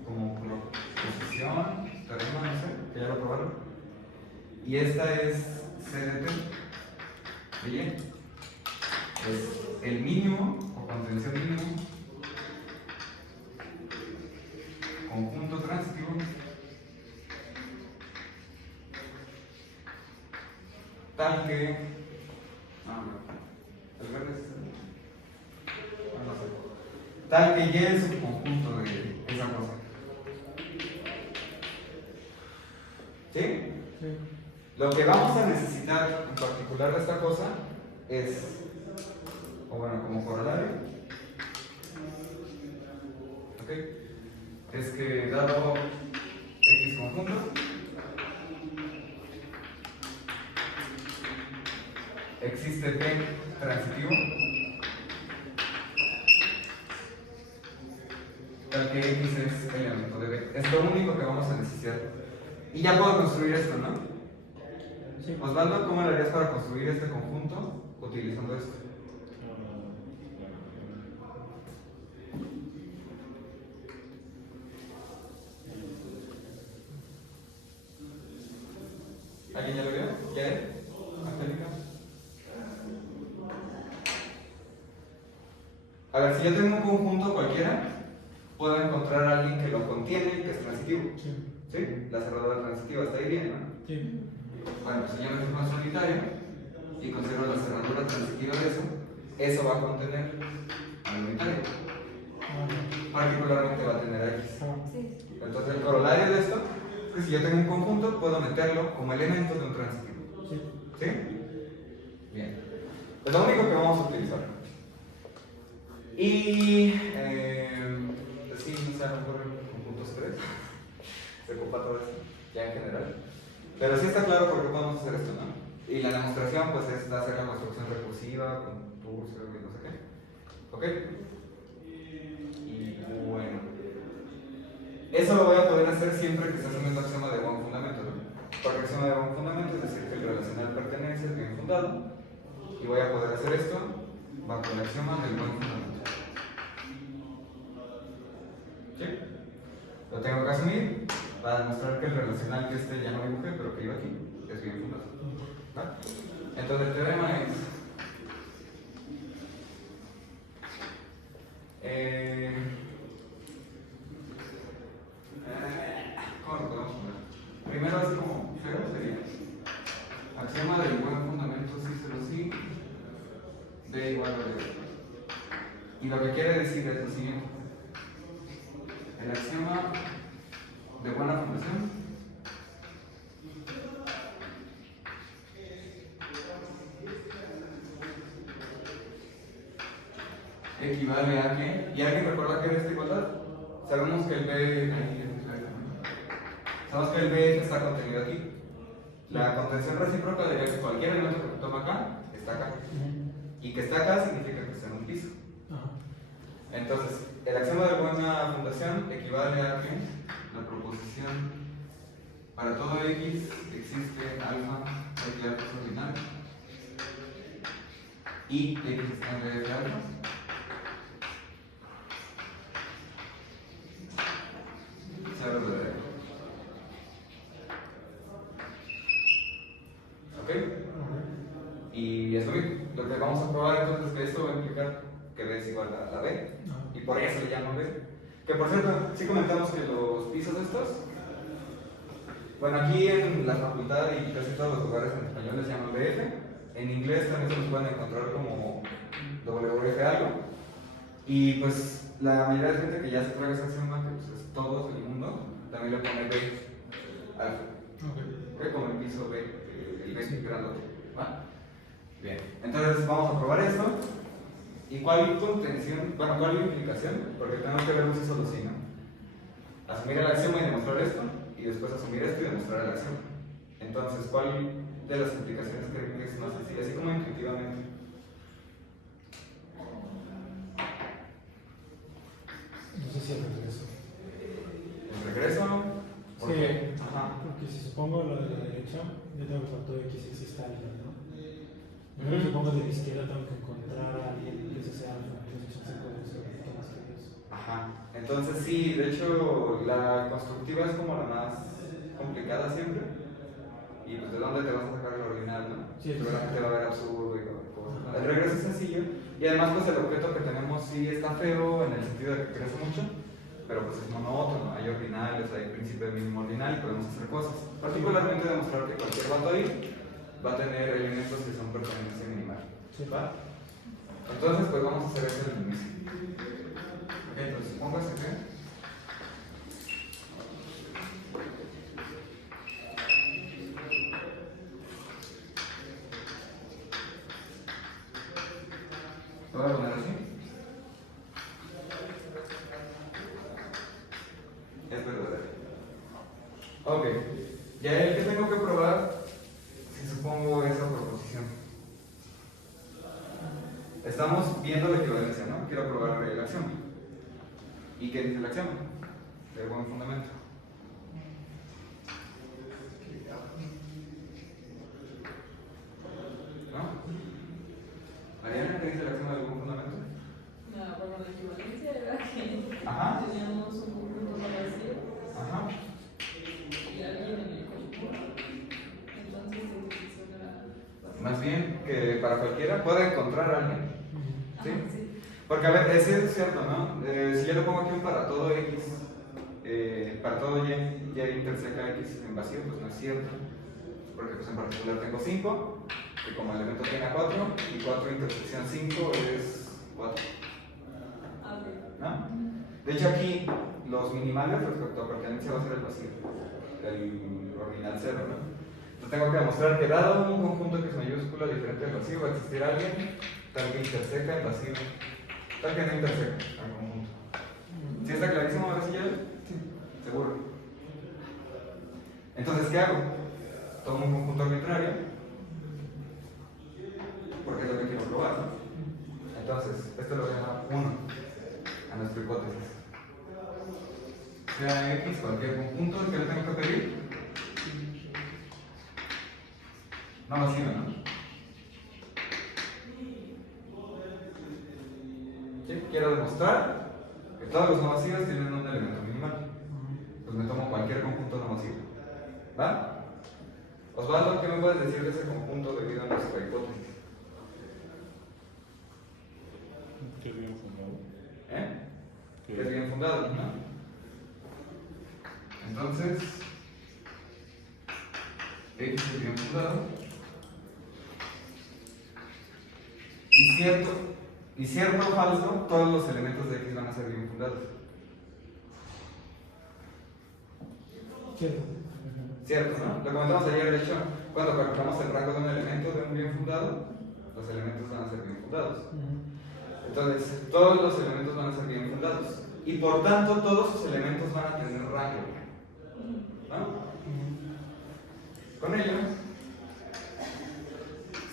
proposición, teorema, no sé, que ya lo probaron. Y esta es CDT de Y. Es el mínimo o contención mínimo conjunto transitivo tal que el verde es no sé, tal que Y es un conjunto de esa cosa. ¿Sí? Sí. Lo que vamos a necesitar en particular de esta cosa es, o bueno, como corolario, ¿ok? Es que dado X conjunto, existe P transitivo tal que X es el elemento de B. Es lo único que vamos a necesitar. Y ya puedo construir esto, ¿no? Sí. Osvaldo, ¿cómo le harías para construir este conjunto utilizando esto? ¿Alguien ya lo vio? ¿Ya es? ¿Angélica? A ver, si yo tengo un conjunto cualquiera, puedo encontrar a alguien que lo contiene y que es transitivo. Sí. ¿Sí? La cerradura transitiva está ahí bien, ¿no? Sí. Bueno, si yo me fijo en solitario y considero la cerradura transitiva de eso va a contener al unitario. Particularmente va a tener a X. Sí. Entonces el corolario de esto es que si yo tengo un conjunto, puedo meterlo como elemento de un transitivo. Sí. ¿Sí? Bien. Es lo único que vamos a utilizar. Y pues sí, no sé, a lo mejor conjuntos 3. Se ocupa todo esto, ya en general. Pero sí está claro por qué podemos hacer esto, ¿no? Y la demostración, pues, es hacer la construcción recursiva con tools y no sé qué. ¿Ok? Y bueno. Eso lo voy a poder hacer siempre que esté asumiendo el axioma de buen fundamento, ¿no? Porque el axioma de buen fundamento es decir que el relacional pertenece es bien fundado. Y voy a poder hacer esto bajo el axioma del buen fundamento. ¿Sí? Lo tengo que asumir para demostrar que el relacional que ya no dibujé, pero que iba aquí, es bien fundado. ¿Vale? Entonces el teorema es Y lo que quiere decir es lo siguiente. El axioma de buena fundación equivale a que, ¿y alguien recuerda qué es esta igualdad? Sabemos que el B, sabemos que el B está contenido aquí. La contención recíproca diría que cualquier elemento que toma acá está acá. Y que está acá significa que está en un piso. Ajá. Entonces, el axioma de buena fundación equivale a que la proposición para todo X existe alfa de alfa es ordinal y X está en B de alfa. Sea verdadero. ¿Ok? Y eso lo que vamos a probar entonces es que esto va a implicar que B es igual a B y por eso le llaman B. Que por cierto, sí comentamos que los pisos estos, bueno, aquí en la facultad y casi todos los lugares en español les llaman BF, en inglés también se los pueden encontrar como WF algo, y pues la mayoría de gente que ya se trae esa axioma, que pues es todo el mundo, también le pone B alfa, ¿ok? Como el piso B, el B grandote, ¿va? Bien, entonces vamos a probar esto. ¿Y cuál contención? Bueno, ¿cuál implicación? Porque tenemos que ver un sí solo sí, ¿no? Asumir el axioma y demostrar esto, y después asumir esto y demostrar el axioma. Entonces, ¿cuál de las implicaciones creen que es más sencilla? Así como intuitivamente. No sé si el regreso. ¿El regreso? ¿Por Sí, qué? Ajá. porque si supongo lo de la derecha, yo tengo que todo X existe alguien, ¿no? Yo supongo de la izquierda tengo que encontrar a alguien que se sea alfa, entonces se puede ser un poquito más que eso. Ajá. Entonces, sí, de hecho, la constructiva es como la más complicada siempre. Y pues, ¿de dónde te vas a sacar el ordinal, no? Sí, seguramente va a haber absurdo y cosas. El regreso es sencillo. Y además, pues el objeto que tenemos sí está feo en el sentido de que crece mucho, pero pues es monótono. Hay ordinales, hay príncipe mínimo ordinal y podemos hacer cosas. Particularmente demostrar que cualquier batoid va a tener elementos que son pertenencia minimal. ¿Va? Entonces, pues vamos a hacer eso en el inicio. Ok, entonces póngase que lo voy a poner así. Es verdadero. Ok, ya el que tengo que probar, si supongo esa proposición. Estamos viendo la equivalencia, ¿no? Quiero probar el axioma. ¿Y qué dice el axioma? De buen fundamento. ¿No? ¿Mariana, qué dice el axioma de buen fundamento? La forma de equivalencia era que Ajá. teníamos un conjunto vacío Ajá. y alguien en el conjunto. Entonces se utilizó la. Más bien que para cualquiera pueda encontrar a alguien. ¿Sí? Ajá, sí. Porque a ver, eso es cierto, ¿no? Si yo le pongo aquí un para todo X, para todo Y interseca X en vacío, pues no es cierto. Porque pues en particular tengo 5, que como elemento tiene 4, y 4 intersección 5 es 4. Ah, ok. ¿No? De hecho aquí los minimales respecto a pertenencia va a ser el vacío, el ordinal 0, ¿no? Entonces tengo que demostrar que dado un conjunto que es mayúscula diferente del vacío va a existir alguien tal que interseca el vacío, tal que no interseca al conjunto. ¿Sí está clarísimo ahora sí ya? Sí. ¿Seguro? Entonces, ¿qué hago? Tomo un conjunto arbitrario, porque es lo que quiero probar, ¿no? Entonces, esto lo voy a llamar 1 a nuestra hipótesis. Sea X cualquier conjunto, ¿qué le tengo que pedir? No vacío, ¿no? ¿Sí? Quiero demostrar que todos los no vacíos tienen un elemento minimal. Pues me tomo cualquier conjunto no vacío. ¿Va? Osvaldo, ¿qué me puedes decir de ese conjunto debido a nuestra hipótesis? Que es bien fundado. ¿Eh? Que es bien fundado, ¿no? Entonces, X es bien fundado. Y cierto, Y cierto o falso, todos los elementos de X van a ser bien fundados. Cierto. Cierto, ¿no? Lo comentamos ayer, de hecho, cuando calculamos el rango de un elemento de un bien fundado, los elementos van a ser bien fundados. Entonces, todos los elementos van a ser bien fundados. Y por tanto, todos sus elementos van a tener rango. ¿No? Con ello,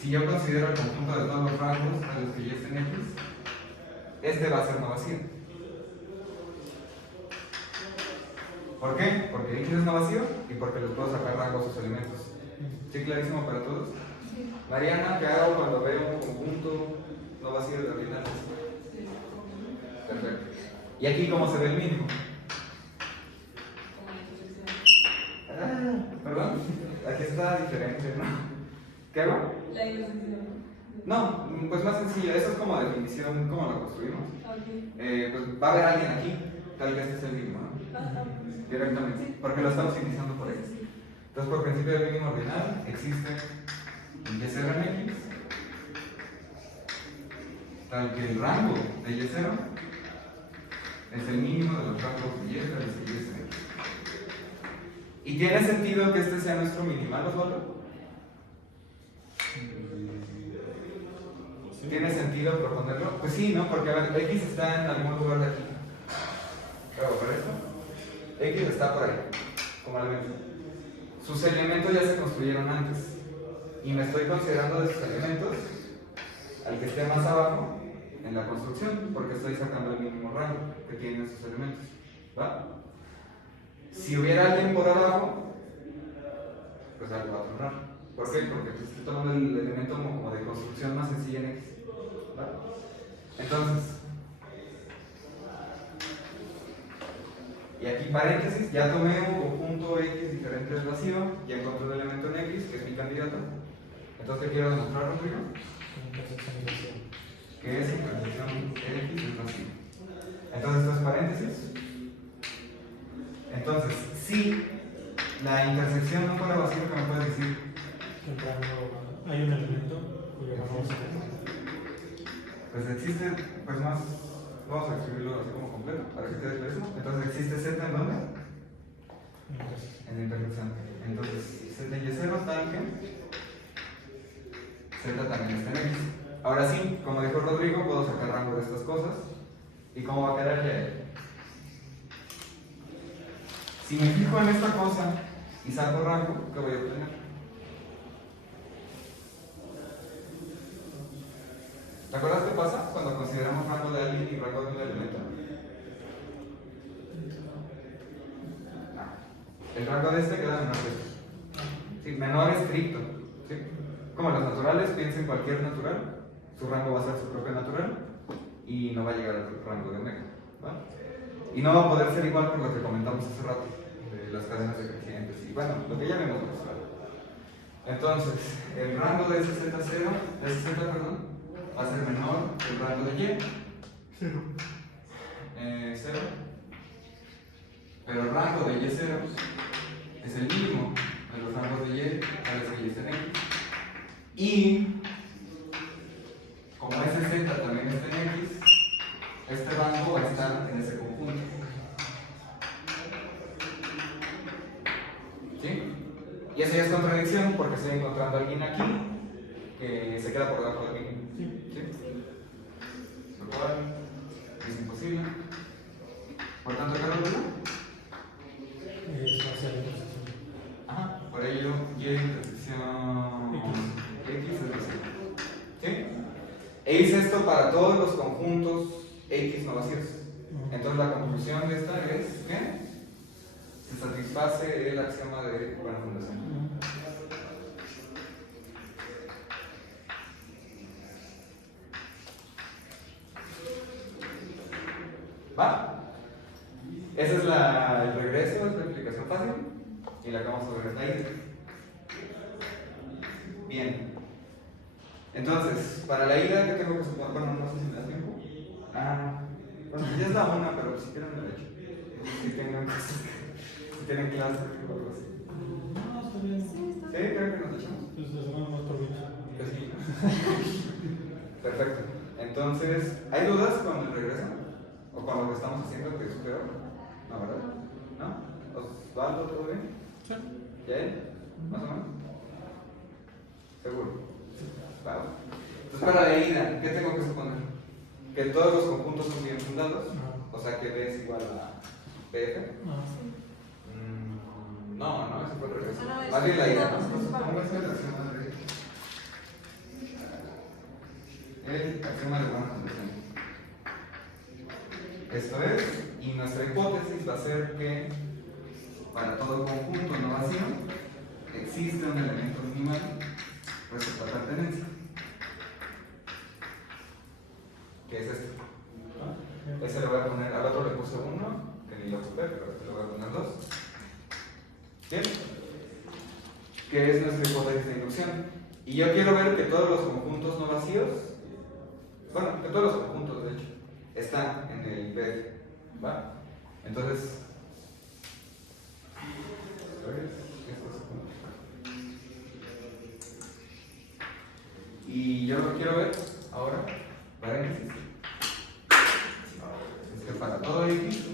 si yo considero el conjunto de todos los rangos a los que ya estén X, este va a ser no vacío. ¿Por qué? Porque X es no vacío y porque les puedo sacar rango a sus elementos. ¿Sí, clarísimo para todos? Sí. Mariana, ¿qué hago cuando veo un conjunto no vacío de ordinales? Sí. Perfecto. ¿Y aquí cómo se ve el mínimo? Como la intersección. ¿Perdón? Aquí está diferente, ¿no? ¿Qué hago? La intersección. No, pues más sencillo, eso es como definición, ¿cómo lo construimos? Ok. Pues va a haber alguien aquí, tal vez este es el mínimo, ¿no? Directamente, Sí. porque lo estamos iniciando por X. Sí. Entonces, por principio del mínimo ordinal, existe un Y0 en X, tal que el rango de Y0 es el mínimo de los rangos de Y de los que Y es en X. ¿Y tiene sentido que este sea nuestro minimal, Osvaldo? ¿Tiene sentido proponerlo? Pues sí, ¿no? Porque a ver, X está en algún lugar de aquí. ¿Hago por esto? X está por ahí, como elemento. Sus elementos ya se construyeron antes. Y me estoy considerando de sus elementos al que esté más abajo en la construcción, porque estoy sacando el mínimo rango que tienen sus elementos. ¿Va? Si hubiera alguien por abajo, pues algo va a tornar. ¿Por qué? Porque pues, estoy tomando el elemento como de construcción más sencilla en X. ¿Va? Entonces, y aquí paréntesis, ya tomé un conjunto X diferente del vacío, ya encontré un elemento en X, que es mi candidato. Entonces, ¿qué quiero demostrar, Rodrigo? Que es intersección X es vacío. Entonces, esto es paréntesis. Entonces, si la intersección no fuera vacío, ¿qué me puedes decir? Hay un elemento cuyo rango es Pues existe, pues más, vamos a escribirlo así como completo, para que quede clarísimo. Entonces, ¿existe Z en dónde? En la intersección. Entonces, Z y Y0 tangente, Z también está en X. Ahora sí, como dijo Rodrigo, puedo sacar rango de estas cosas. ¿Y cómo va a quedar Y? Si me fijo en esta cosa y saco rango, ¿qué voy a obtener? ¿Te acuerdas qué pasa cuando consideramos rango de alguien y rango de un elemento? El rango de este queda menor de este. Sí, menor estricto. ¿Sí? Como los naturales, piensen cualquier natural, su rango va a ser su propio natural y no va a llegar al rango de omega. ¿Va? Y no va a poder ser igual por lo que comentamos hace rato, de las cadenas decrecientes y bueno, lo que ya hemos mostrado. Entonces, el rango de ese Z0, de ese Z, perdón, va a ser menor que el rango de Y. 0. Pero el rango de Y0 es el mínimo de los rangos de Y a los que Y está en X. Y como ese Z también está en X, este rango va a estar en ese conjunto. ¿Sí? Y eso ya es contradicción porque estoy encontrando a alguien aquí que se queda por debajo de mí. ¿Sí? Lo cual es imposible. Por tanto, ¿qué es Es hacia la intersección. Ajá, por ello Y intersección X es vacío. ¿Sí? E hice esto para todos los conjuntos X no vacíos. Entonces la conclusión de esta es que se satisface el axioma de buena fundación. ¿Va? Ese es el regreso, es la explicación fácil y la acabamos de ver ahí. Bien. Entonces, para la ida, ¿qué tengo que suponer? Bueno, no sé si me da tiempo. Bueno, ya es la una, pero si quieren me la echo. Si tienen clases o algo así. No, está bien. ¿Sí? ¿Creen que nos echamos? Pues les vamos por bien. Pues sí. Perfecto. Entonces, ¿hay dudas con el regreso? ¿O con lo que estamos haciendo que es peor? ¿No, verdad? ¿No? ¿Osvaldo, todo bien? Sí. ¿Ya él? ¿Más o menos? ¿Seguro? Claro. Entonces, para la ida, ¿qué tengo que suponer? Que todos los conjuntos son bien fundados, o sea que B es igual a PF. No, eso fue el regreso. Ah, no, Más bien la ida, no, ¿no? es para- ¿Cómo es el axioma de el axioma de buena fundación? Esto es, y nuestra hipótesis va a ser que para todo conjunto no vacío existe un elemento minimal respecto a pertenencia, que es este. ¿No? Ese le voy a poner, al otro le puse 1, que ni lo ocupé, pero a este le voy a poner 2. ¿Bien? Que es nuestra hipótesis de inducción. Y yo quiero ver que todos los conjuntos no vacíos, bueno, que todos los conjuntos de hecho, están en el PF. ¿Va? Entonces, y yo lo quiero ver ahora, paréntesis, es que para todo X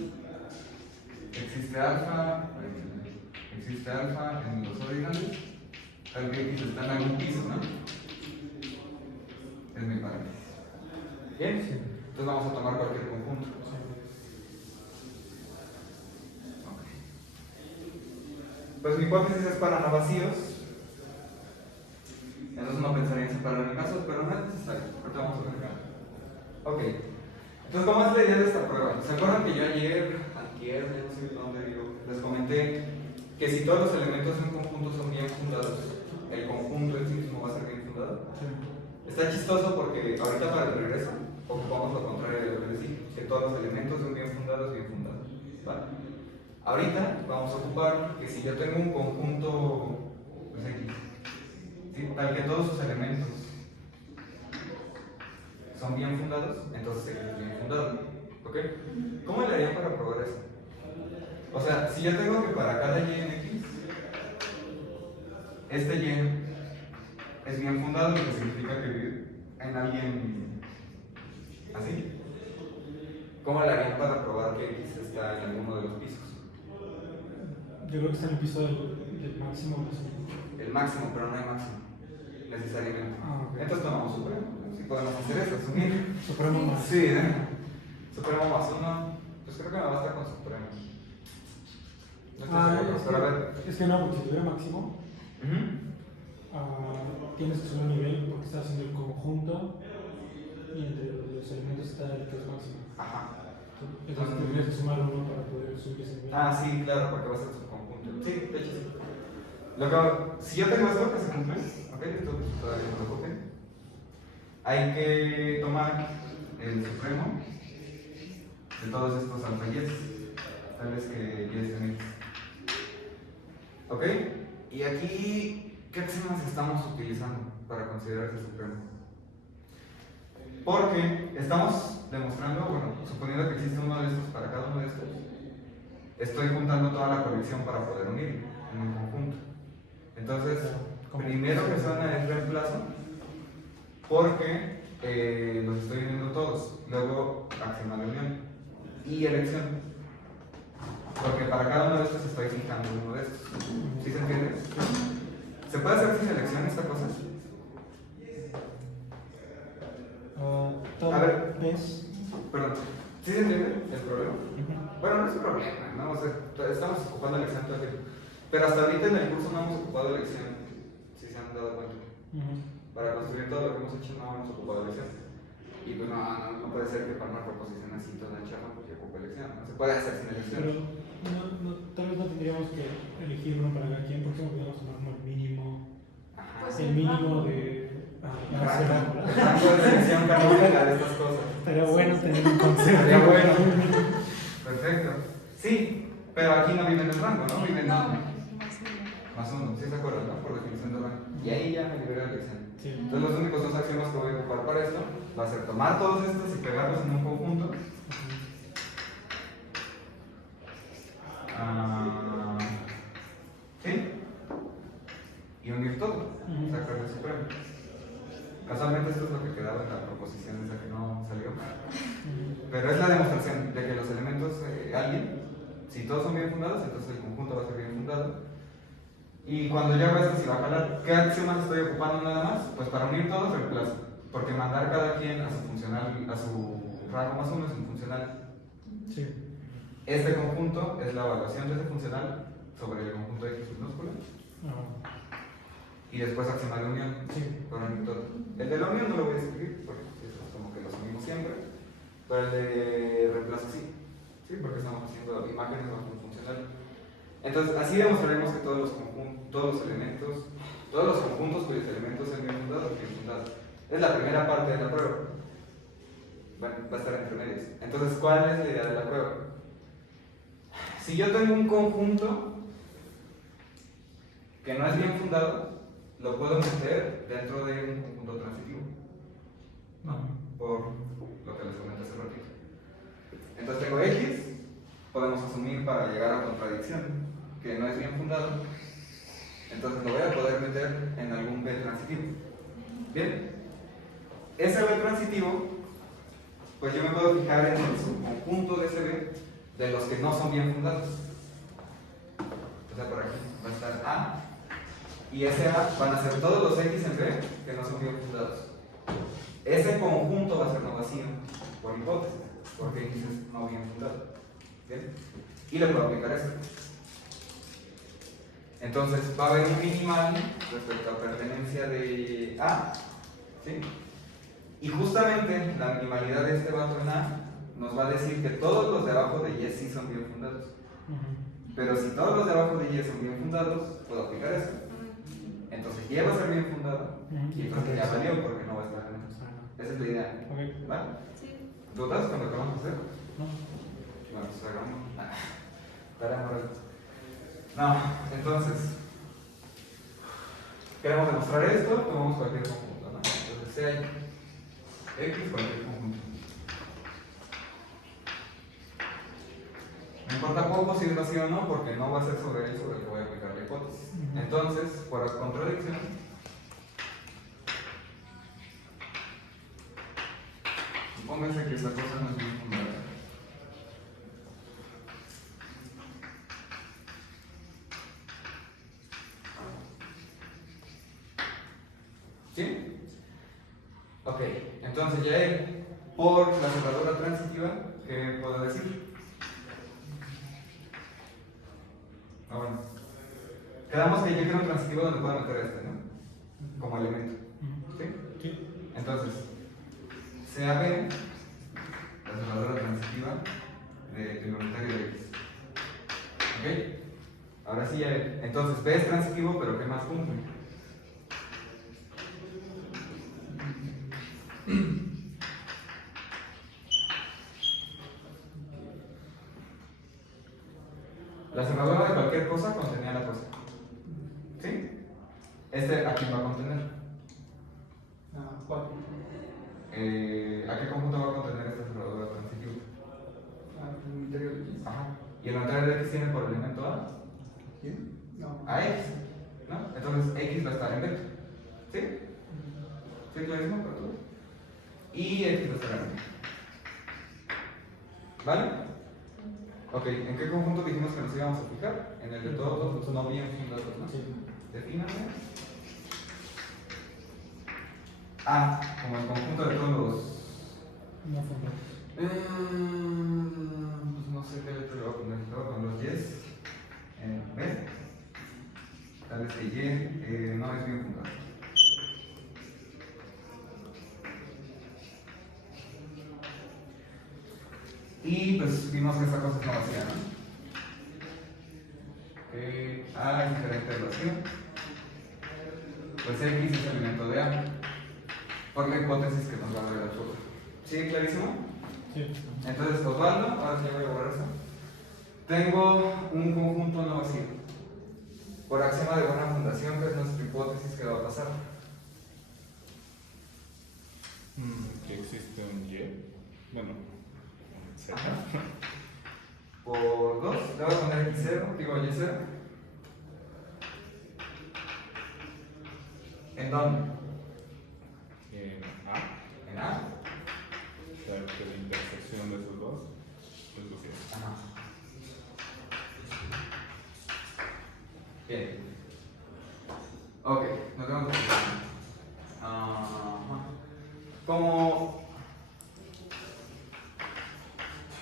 existe alfa en los orbitales, tal que X está en algún piso, ¿no? Es mi paréntesis. ¿Bien? Entonces vamos a tomar cualquier conjunto. Pues mi hipótesis es para no vacíos. Entonces no pensaría en separar en casos, pero no es necesario. Ahorita vamos a ver. Ok. Entonces, ¿cómo es la idea de esta prueba? ¿Se acuerdan que yo ayer, no sé dónde digo, les comenté que si todos los elementos de un conjunto son bien fundados, el conjunto en sí mismo va a ser bien fundado? Está chistoso porque ahorita para el regreso ocupamos lo contrario de lo que decía, que todos los elementos de un bien fundado es bien fundado. ¿Vale? Ahorita vamos a ocupar que si yo tengo un conjunto pues X, ¿sí? Tal que todos sus elementos son bien fundados, entonces X es bien fundado. ¿Ok? ¿Cómo le haría para probar eso? O sea, si yo tengo que para cada Y en X, este Y es bien fundado, lo que significa que vive en alguien así. ¿Cómo le harían para probar que X está en alguno de los pisos? Yo creo que está en el piso del máximo más o menos. El máximo, pero no hay máximo, necesariamente. Ok. Entonces tomamos supremo. Si podemos hacer eso, asumir. Supremo más. Sí, ¿eh? Supremo más 1. Pues creo que me basta con supremo. No estoy seguro, pero a ver. Es que no, porque si tuviera máximo, Ujú. tienes que subir un nivel porque estás haciendo el conjunto y entre los elementos está el que es máximo. Ajá. Entonces tendrías que sumar uno para poder subir ese nivel. Ah, sí, claro, porque va a ser su conjunto. Sí, de hecho sí. Si yo tengo esto que se cumple, ¿ok? Esto todavía no lo copien. Hay que tomar el supremo de todos estos alfa y, tales que y es en X. ¿Ok? Y aquí, ¿qué axiomas estamos utilizando para considerar ese supremo? Porque estamos demostrando, bueno, suponiendo que existe uno de estos para cada uno de estos, estoy juntando toda la colección para poder unir en un conjunto. Entonces, primero que suena es reemplazo, porque los estoy uniendo todos. Luego, axioma de unión y elección, porque para cada uno de estos estoy fijando uno de estos. ¿Sí se entiende? ¿Se puede hacer sin elección esta cosa? Todo A ver. es. Perdón, ¿sí se entiende el problema? Bueno, no es un problema, ¿no? O sea, estamos ocupando elección todo el tiempo. Pero hasta ahorita en el curso no hemos ocupado elección, si se han dado cuenta. Para construir todo lo que hemos hecho no hemos ocupado elección. Y pues no puede ser que para una proposición así toda chafa porque ocupa elección. No se puede hacer sin elección. Pero tal vez no tendríamos que elegir uno para cada quien, porque no podríamos tomar como el mínimo. Ajá. Pues El mínimo de. El rango de selección canónica de estas cosas. Estaría bueno tener un concepto. Estaría bueno. Perfecto. Sí, pero aquí no viven en el rango, ¿no? Viven más uno, ¿sí se acuerdan, no? Por definición de rango. Y ahí ya me liberé la elección. Sí. Entonces los únicos dos axiomas que voy a ocupar para esto va a ser tomar todos estos y pegarlos en un conjunto. ¿Sí? Y unir todo, sacarle el supremo. Casualmente esto es lo que quedaba en la proposición esa que no salió. Pero es la demostración de que los elementos alguien, si todos son bien fundados, entonces el conjunto va a ser bien fundado. Y cuando yo hago esto, si va a jalar, ¿qué axiomas estoy ocupando nada más? Pues para unir todos reemplazo. Porque mandar cada quien a su funcional, a su rango más uno es un funcional. Sí. Este conjunto es la evaluación de ese funcional sobre el conjunto de X minúscula. Ajá. Y después axiomar de unión. Sí. Para unir todo. El de la unión no lo voy a escribir porque eso es como que los unimos siempre. Pero el de reemplazo sí. Sí, porque estamos haciendo imágenes bajo un funcional. Entonces, así demostraremos que todos los conjuntos cuyos elementos sean bien fundados, bien fundados. Es la primera parte de la prueba. Bueno, va a estar entre medios. Entonces, ¿cuál es la idea de la prueba? Si yo tengo un conjunto que no es bien fundado, lo puedo meter dentro de un conjunto transitivo. ¿No? Por lo que les comenté hace ratito. Entonces tengo X, podemos asumir para llegar a contradicción que no es bien fundado. Entonces lo voy a poder meter en algún B transitivo. Bien, ese B transitivo, pues yo me puedo fijar en el subconjunto de ese B de los que no son bien fundados. O sea, por aquí va a estar A, y ese A van a ser todos los X en B que no son bien fundados. Ese conjunto va a ser no vacío, por hipótesis, porque X es no bien fundado. ¿Bien? Y le puedo aplicar esto. Entonces va a haber un minimal respecto a pertenencia de A, ¿sí? Y justamente la minimalidad de este vato en A nos va a decir que todos los de abajo de Y sí son bien fundados. Pero si todos los de abajo de Y son bien fundados, puedo aplicar esto. Entonces Y va a ser bien fundado y entonces ya valió porque no va a estar en eso. Esa es la idea. ¿Vale? Sí. ¿Dudas con lo que vamos a hacer? No. Bueno, pues hagamos. Tarea moral. No, entonces, queremos demostrar esto, tomamos cualquier conjunto, ¿no? Entonces, sea X cualquier conjunto. Me importa poco si es vacío o no, porque no va a ser sobre él sobre el que voy a aplicar la hipótesis. Entonces, por contradicción, supóngase que esta cosa no es bien fundada. ¿Sí? Ok, entonces ya él, por la cerradura transitiva, ¿qué puedo decir? Ah, bueno. Quedamos que yo quiero un transitivo donde pueda meter este, ¿no? Como elemento. ¿Sí? Sí. Entonces, sea B, la cerradura transitiva del unitario de X. ¿Ok? Ahora sí ya él. Entonces, B es transitivo, pero ¿qué más cumple? La cerradura de cualquier cosa contenía la cosa. ¿Sí? Este a quién va a contener. ¿Cuál? ¿A qué conjunto va a contener esta cerradura transitiva? ¿El unitario de X? Ajá. ¿Y el unitario de X tiene por elemento A? ¿Quién? No. A X. ¿No? Entonces X va a estar en B. ¿Sí? ¿Sí clarísimo para todos? Y X va a estar en B. ¿Vale? Ok, ¿en qué conjunto dijimos que nos íbamos a fijar? En el de todos los no bien fundados, ¿no? Sí. Defíname. A, como el conjunto de todos los. No fundados. Pues no sé qué letra le voy a poner. Le voy a poner los yes. ¿Ves? Tal vez que Y no es bien fundado. Y pues vimos que esta cosa es no vacía, ¿no? A es diferente del vacío. Pues X es elemento de A. Por la hipótesis que nos va a dar el absurdo. ¿Sí? ¿Clarísimo? Sí. Entonces, Osvaldo, ahora sí ya voy a borrar eso. Tengo un conjunto no vacío. Por axioma de buena fundación, que es nuestra hipótesis que va a pasar. Que existe un Y. Bueno, un Z. Por 2, le voy a poner X0, digo Y0. ¿En dónde? Bien. Ok, nos vemos. Como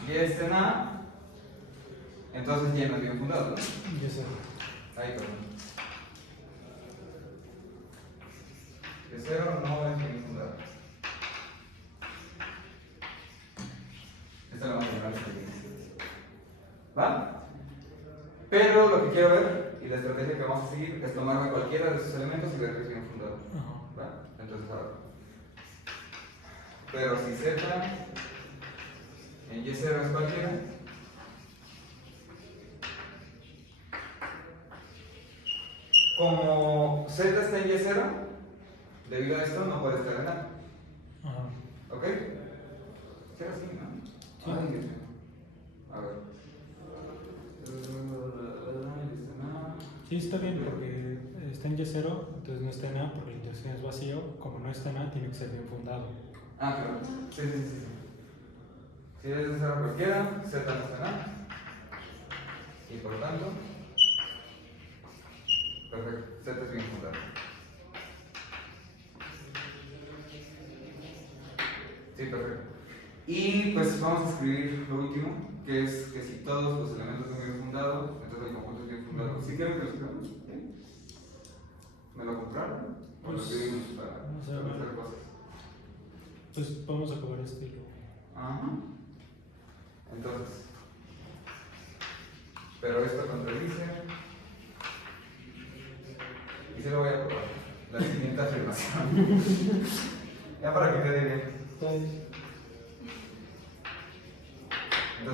y es en A, entonces Y no es bien fundado, ¿no? Ya sé. Ahí, perdón. De 0 no es bien fundado. Esta la vamos a llamar experiencia. ¿Va? Pero lo que quiero ver y la estrategia que vamos a seguir es tomarme cualquiera de esos elementos y ver que es bien fundado. Ajá. ¿Va? Entonces ahora. Pero si Z en Y0 es cualquiera, como Z está en Y0, debido a esto no puede estar en A. Ajá. ¿Ok? Será así, ¿no? Sí. Ay, Dios mío. A ver. Sí, está bien porque está en Y0, entonces no está en A porque la intersección es vacío. Como no está en A, tiene que ser bien fundado. Ah, claro. Sí, sí, sí, sí. Si es de 0 cualquiera, Z no está en A. Y por lo tanto, perfecto, Z es bien fundado. Sí, perfecto. Y pues vamos a escribir lo último, que es que si todos los elementos son bien fundados, entonces el conjunto es bien fundado. ¿Sí quieren que lo escribamos? ¿Sí? ¿Me lo compraron? ¿O lo Pues, escribimos para no sé, para bueno. hacer cosas? Pues vamos a acabar este y luego. Ajá. Entonces, pero esto contradice. Y se lo voy a probar. La siguiente afirmación. Ya para que quede bien. Entonces,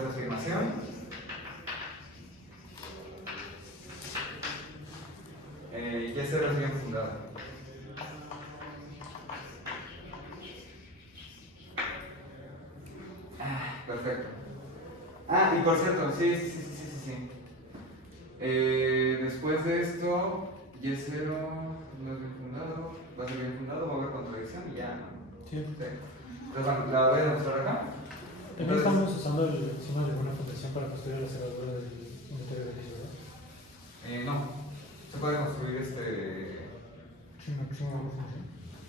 afirmación. Y0 es bien fundada. Perfecto. Ah, y por cierto, sí. Después de esto, Y0 no es bien fundado, va a ser bien fundado, va a haber contradicción y ya, ¿no? Sí. Entonces, bueno, la voy a demostrar acá. También estamos usando el sistema de buena fundación para construir la cerradura del unitario de Lis, ¿verdad? No, se puede construir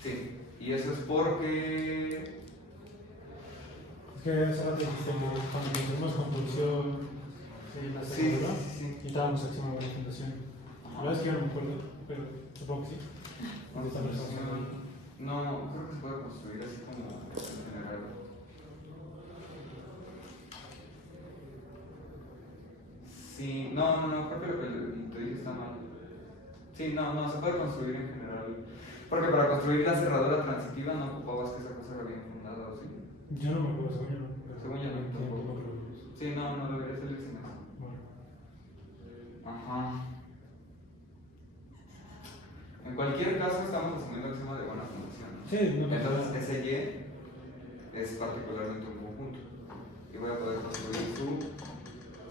Sí, y eso es porque. Es que hace rato dijiste que cuando construimos construcción en la cerradura, Sí. quitábamos el sistema de buena fundación. La verdad es que yo no me acuerdo, pero supongo que sí. No, creo que se puede construir así como en general. Sí, no, creo que lo que te dije está mal. Sí, no, se puede construir en general. Porque para construir la cerradura transitiva no ocupabas que esa cosa era bien fundada, ¿o sí? Yo no me acuerdo, según yo no. Según yo no, tampoco. Sí, no debería ser sin eso. Bueno. Ajá. En cualquier caso estamos asumiendo el sistema de buena fundación, ¿no? Sí, no pasa nada. Entonces ese Y es particularmente un conjunto. Y voy a poder construir su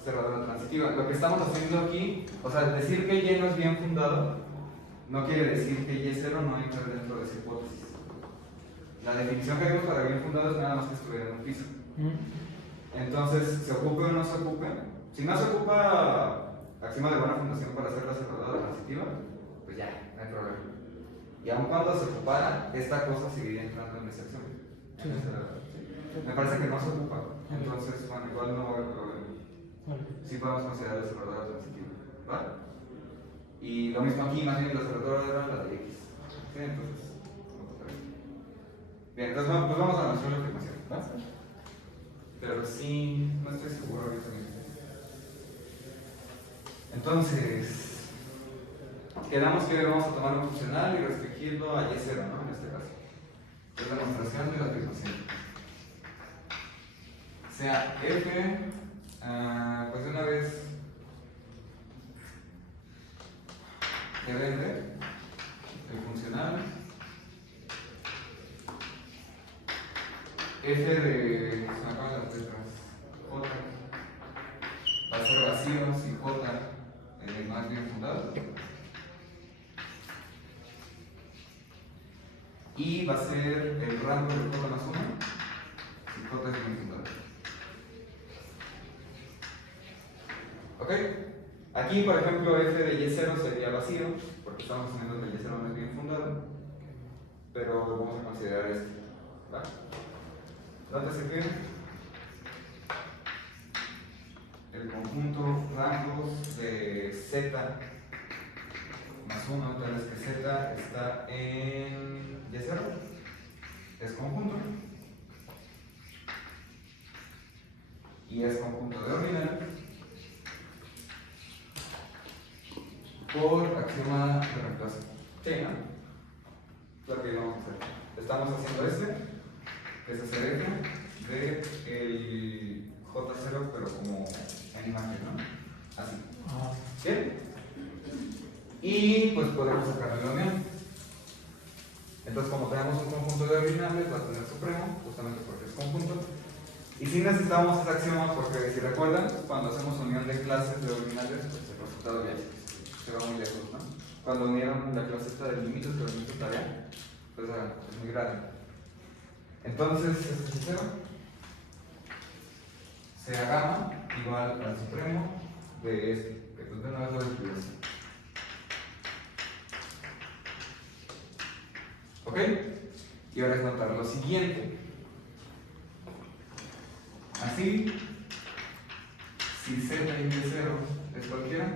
cerradura transitiva. Lo que estamos haciendo aquí, o sea, decir que Y no es bien fundado, no quiere decir que Y0 no entra dentro de esa hipótesis. La definición que vimos para bien fundado es nada más que estuviera en un piso. Entonces, se ocupe o no se ocupe. Si no se ocupa axioma de buena fundación para hacer la cerradura transitiva, pues ya, no hay problema. Y aun cuando se ocupara, esta cosa seguiría entrando en esa acción. Sí. Me parece que no se ocupa. Entonces, bueno, igual no va a haber problema. Sí podemos considerar la cerradura transitiva. ¿Vale? Y lo mismo aquí, más bien la cerradura era la de X. ¿Sí? Entonces, bien, entonces pues vamos a mostrar la afirmación. ¿Va? Pero sí, no estoy seguro ahorita mismo. Entonces, quedamos que vamos a tomar un funcional y restringirlo a Y0, ¿no? En este caso. Es la demostración de la afirmación. Sea F, pues de una vez que vende el funcional F de, se me acaban las letras, J va a ser vacío si J más bien fundado, y va a ser el rango de J más 1 si J es bien fundado. ¿Ok? Aquí, por ejemplo, f de y0 sería vacío, porque estamos asumiendo que el y0 no es bien fundado, pero vamos a considerar esto. ¿Va? ¿Dónde se queda? El conjunto rangos de z más 1, tal vez que z está en y0, es conjunto. Y es conjunto de ordinal por axioma de reemplazo. Sí, ¿no? Lo que vamos a hacer. Estamos haciendo que es hacer eje de el J0, pero como en imagen, ¿no? Así. ¿Bien? Y pues podemos sacarle la unión. Entonces, como tenemos un conjunto de ordinales, va a tener supremo, justamente porque es conjunto. Y si necesitamos ese axioma, porque si recuerdan, cuando hacemos unión de clases de ordinales, pues el resultado ya se va muy lejos, ¿no? Cuando unieron la clase esta de límites con el límite tarea, pues es muy grande. Entonces, ese es el cero. Sea gamma igual al supremo de este, que pues de nuevo es lo de plus. ¿Ok? Y ahora es notar lo siguiente. Así, si z y y0 es cualquiera,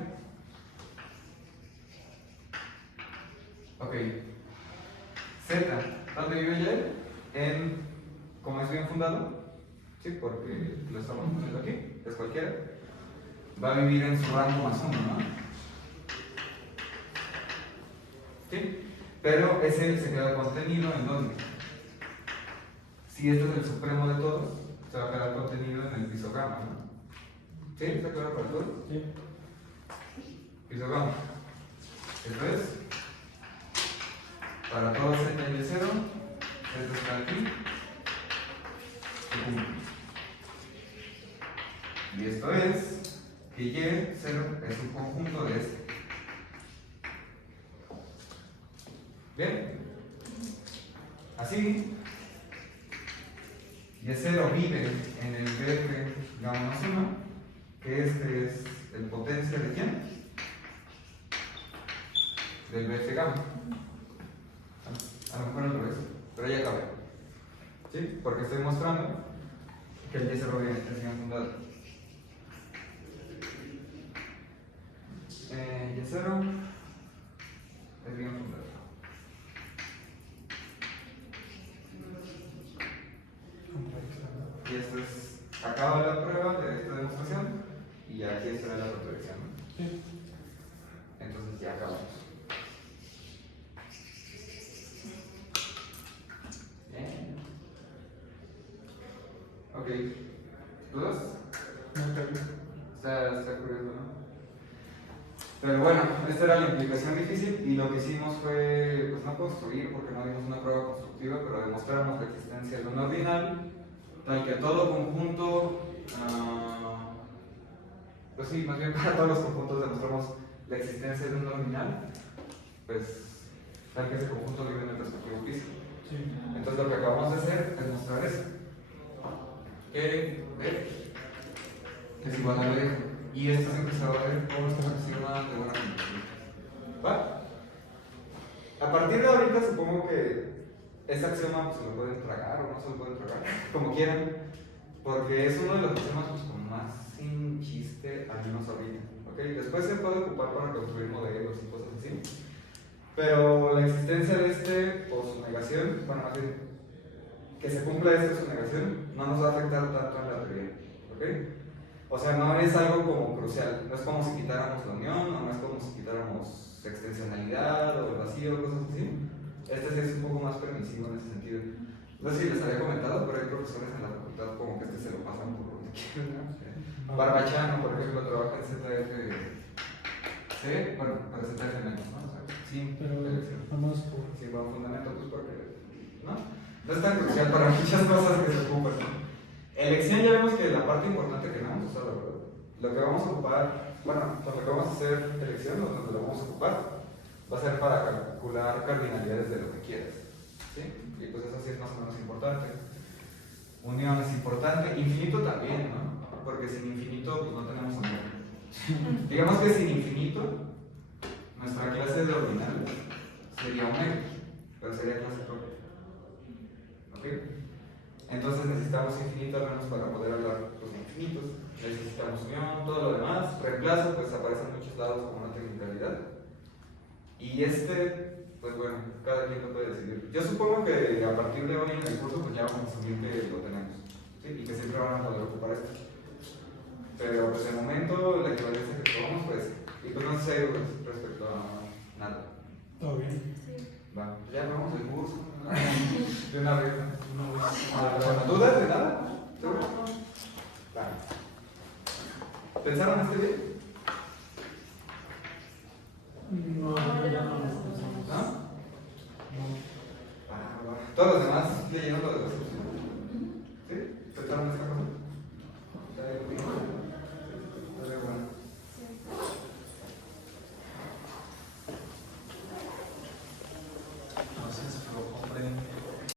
ok, z, ¿dónde vive y? En, como es bien fundado, sí, porque lo estamos poniendo aquí, es cualquiera, va a vivir en su rango más 1, ¿no? Sí, pero ese se queda contenido en dónde? Si este es el supremo de todos, se va a quedar contenido en el piso gamma, ¿no? ¿Sí? ¿Está claro para todos? Sí. Piso gamma. Esto es, para todos z y 0, esto está aquí, y esto es que y0 es un conjunto de este. ¿Bien? Así, y0 vive en el BF gamma más 1, que este es el potencia de ¿quién? Del BF gamma. A lo mejor al revés, pero ya acabé. ¿Sí? Porque estoy mostrando que el y0 viene es bien fundado. Y0 es bien fundado. Y esto es, acaba la prueba de esta demostración y aquí está la contradicción, ¿no? Sí. Entonces ya acabamos. Bien. Ok. ¿Dudas? Está curioso, ¿no? Pero bueno, esta era la implicación difícil y lo que hicimos fue, pues no construir porque no dimos una prueba constructiva, pero demostramos la existencia de un ordinal tal que todo conjunto, pues sí, más bien para todos los conjuntos demostramos la existencia de un ordinal, pues tal que ese conjunto vive en el respectivo piso. Sí. Entonces lo que acabamos de hacer es mostrar eso, que es igual a B, y esto siempre se va a ver por esta axioma de buena combinación. ¿Va? A partir de ahorita supongo que ese axioma pues, se lo pueden tragar o no se lo pueden tragar, como quieran, porque es uno de los axiomas pues, con más sin chiste, al menos ahorita. ¿Okay? Después se puede ocupar para construir modelos y cosas así, pero la existencia de este o su negación, bueno, más bien, que se cumpla este o su negación, no nos va a afectar tanto en la teoría. ¿Okay? O sea, no es algo como crucial, no es como si quitáramos la unión, o no es como si quitáramos extensionalidad o el vacío, cosas así. Este sí es un poco más permisivo en ese sentido. No sé si les había comentado, pero hay profesores en la facultad como que se lo pasan por donde quieran, ¿no? Barbachano, por ejemplo, trabaja en ZF, bueno, para ZF menos, ¿no? O sea, sí, Pero elección. vamos por. Sí, va un fundamento, pues porque, ¿no? No es tan crucial para muchas cosas que se ocupan, ¿no? Elección ya vemos que la parte importante que no vamos a usar, la verdad. Lo que vamos a ocupar, bueno, con lo que vamos a hacer elección, o donde lo vamos a ocupar, va a ser para calcular cardinalidades de lo que quieras. ¿Sí? Y pues eso sí es más o menos importante. Unión es importante, infinito también, ¿no? Porque sin infinito pues no tenemos amor. Digamos que sin infinito, nuestra clase de ordinales sería omega, pero sería clase propia. ¿Ok? Entonces necesitamos infinito al menos para poder hablar pues, de infinitos. Necesitamos unión, todo lo demás. Reemplazo, pues aparece en muchos lados como una technicalidad. Y pues bueno, cada quien lo puede decidir. Yo supongo que a partir de hoy en el curso pues ya vamos a asumir que lo tenemos, ¿sí? Y que siempre van a poder ocupar esto. Pero pues de momento la equivalencia que tomamos pues, y pues no sé respecto a nada. ¿Todo bien? Va, ya vamos el curso. De una vez. ¿Dudas de nada? ¿Seguro? Va. ¿Pensaron este bien? No, ya no nos pensamos. ¿No? No. Va. Todos los demás leyeron lo de la solución. ¿Sí? ¿Pensaron esto?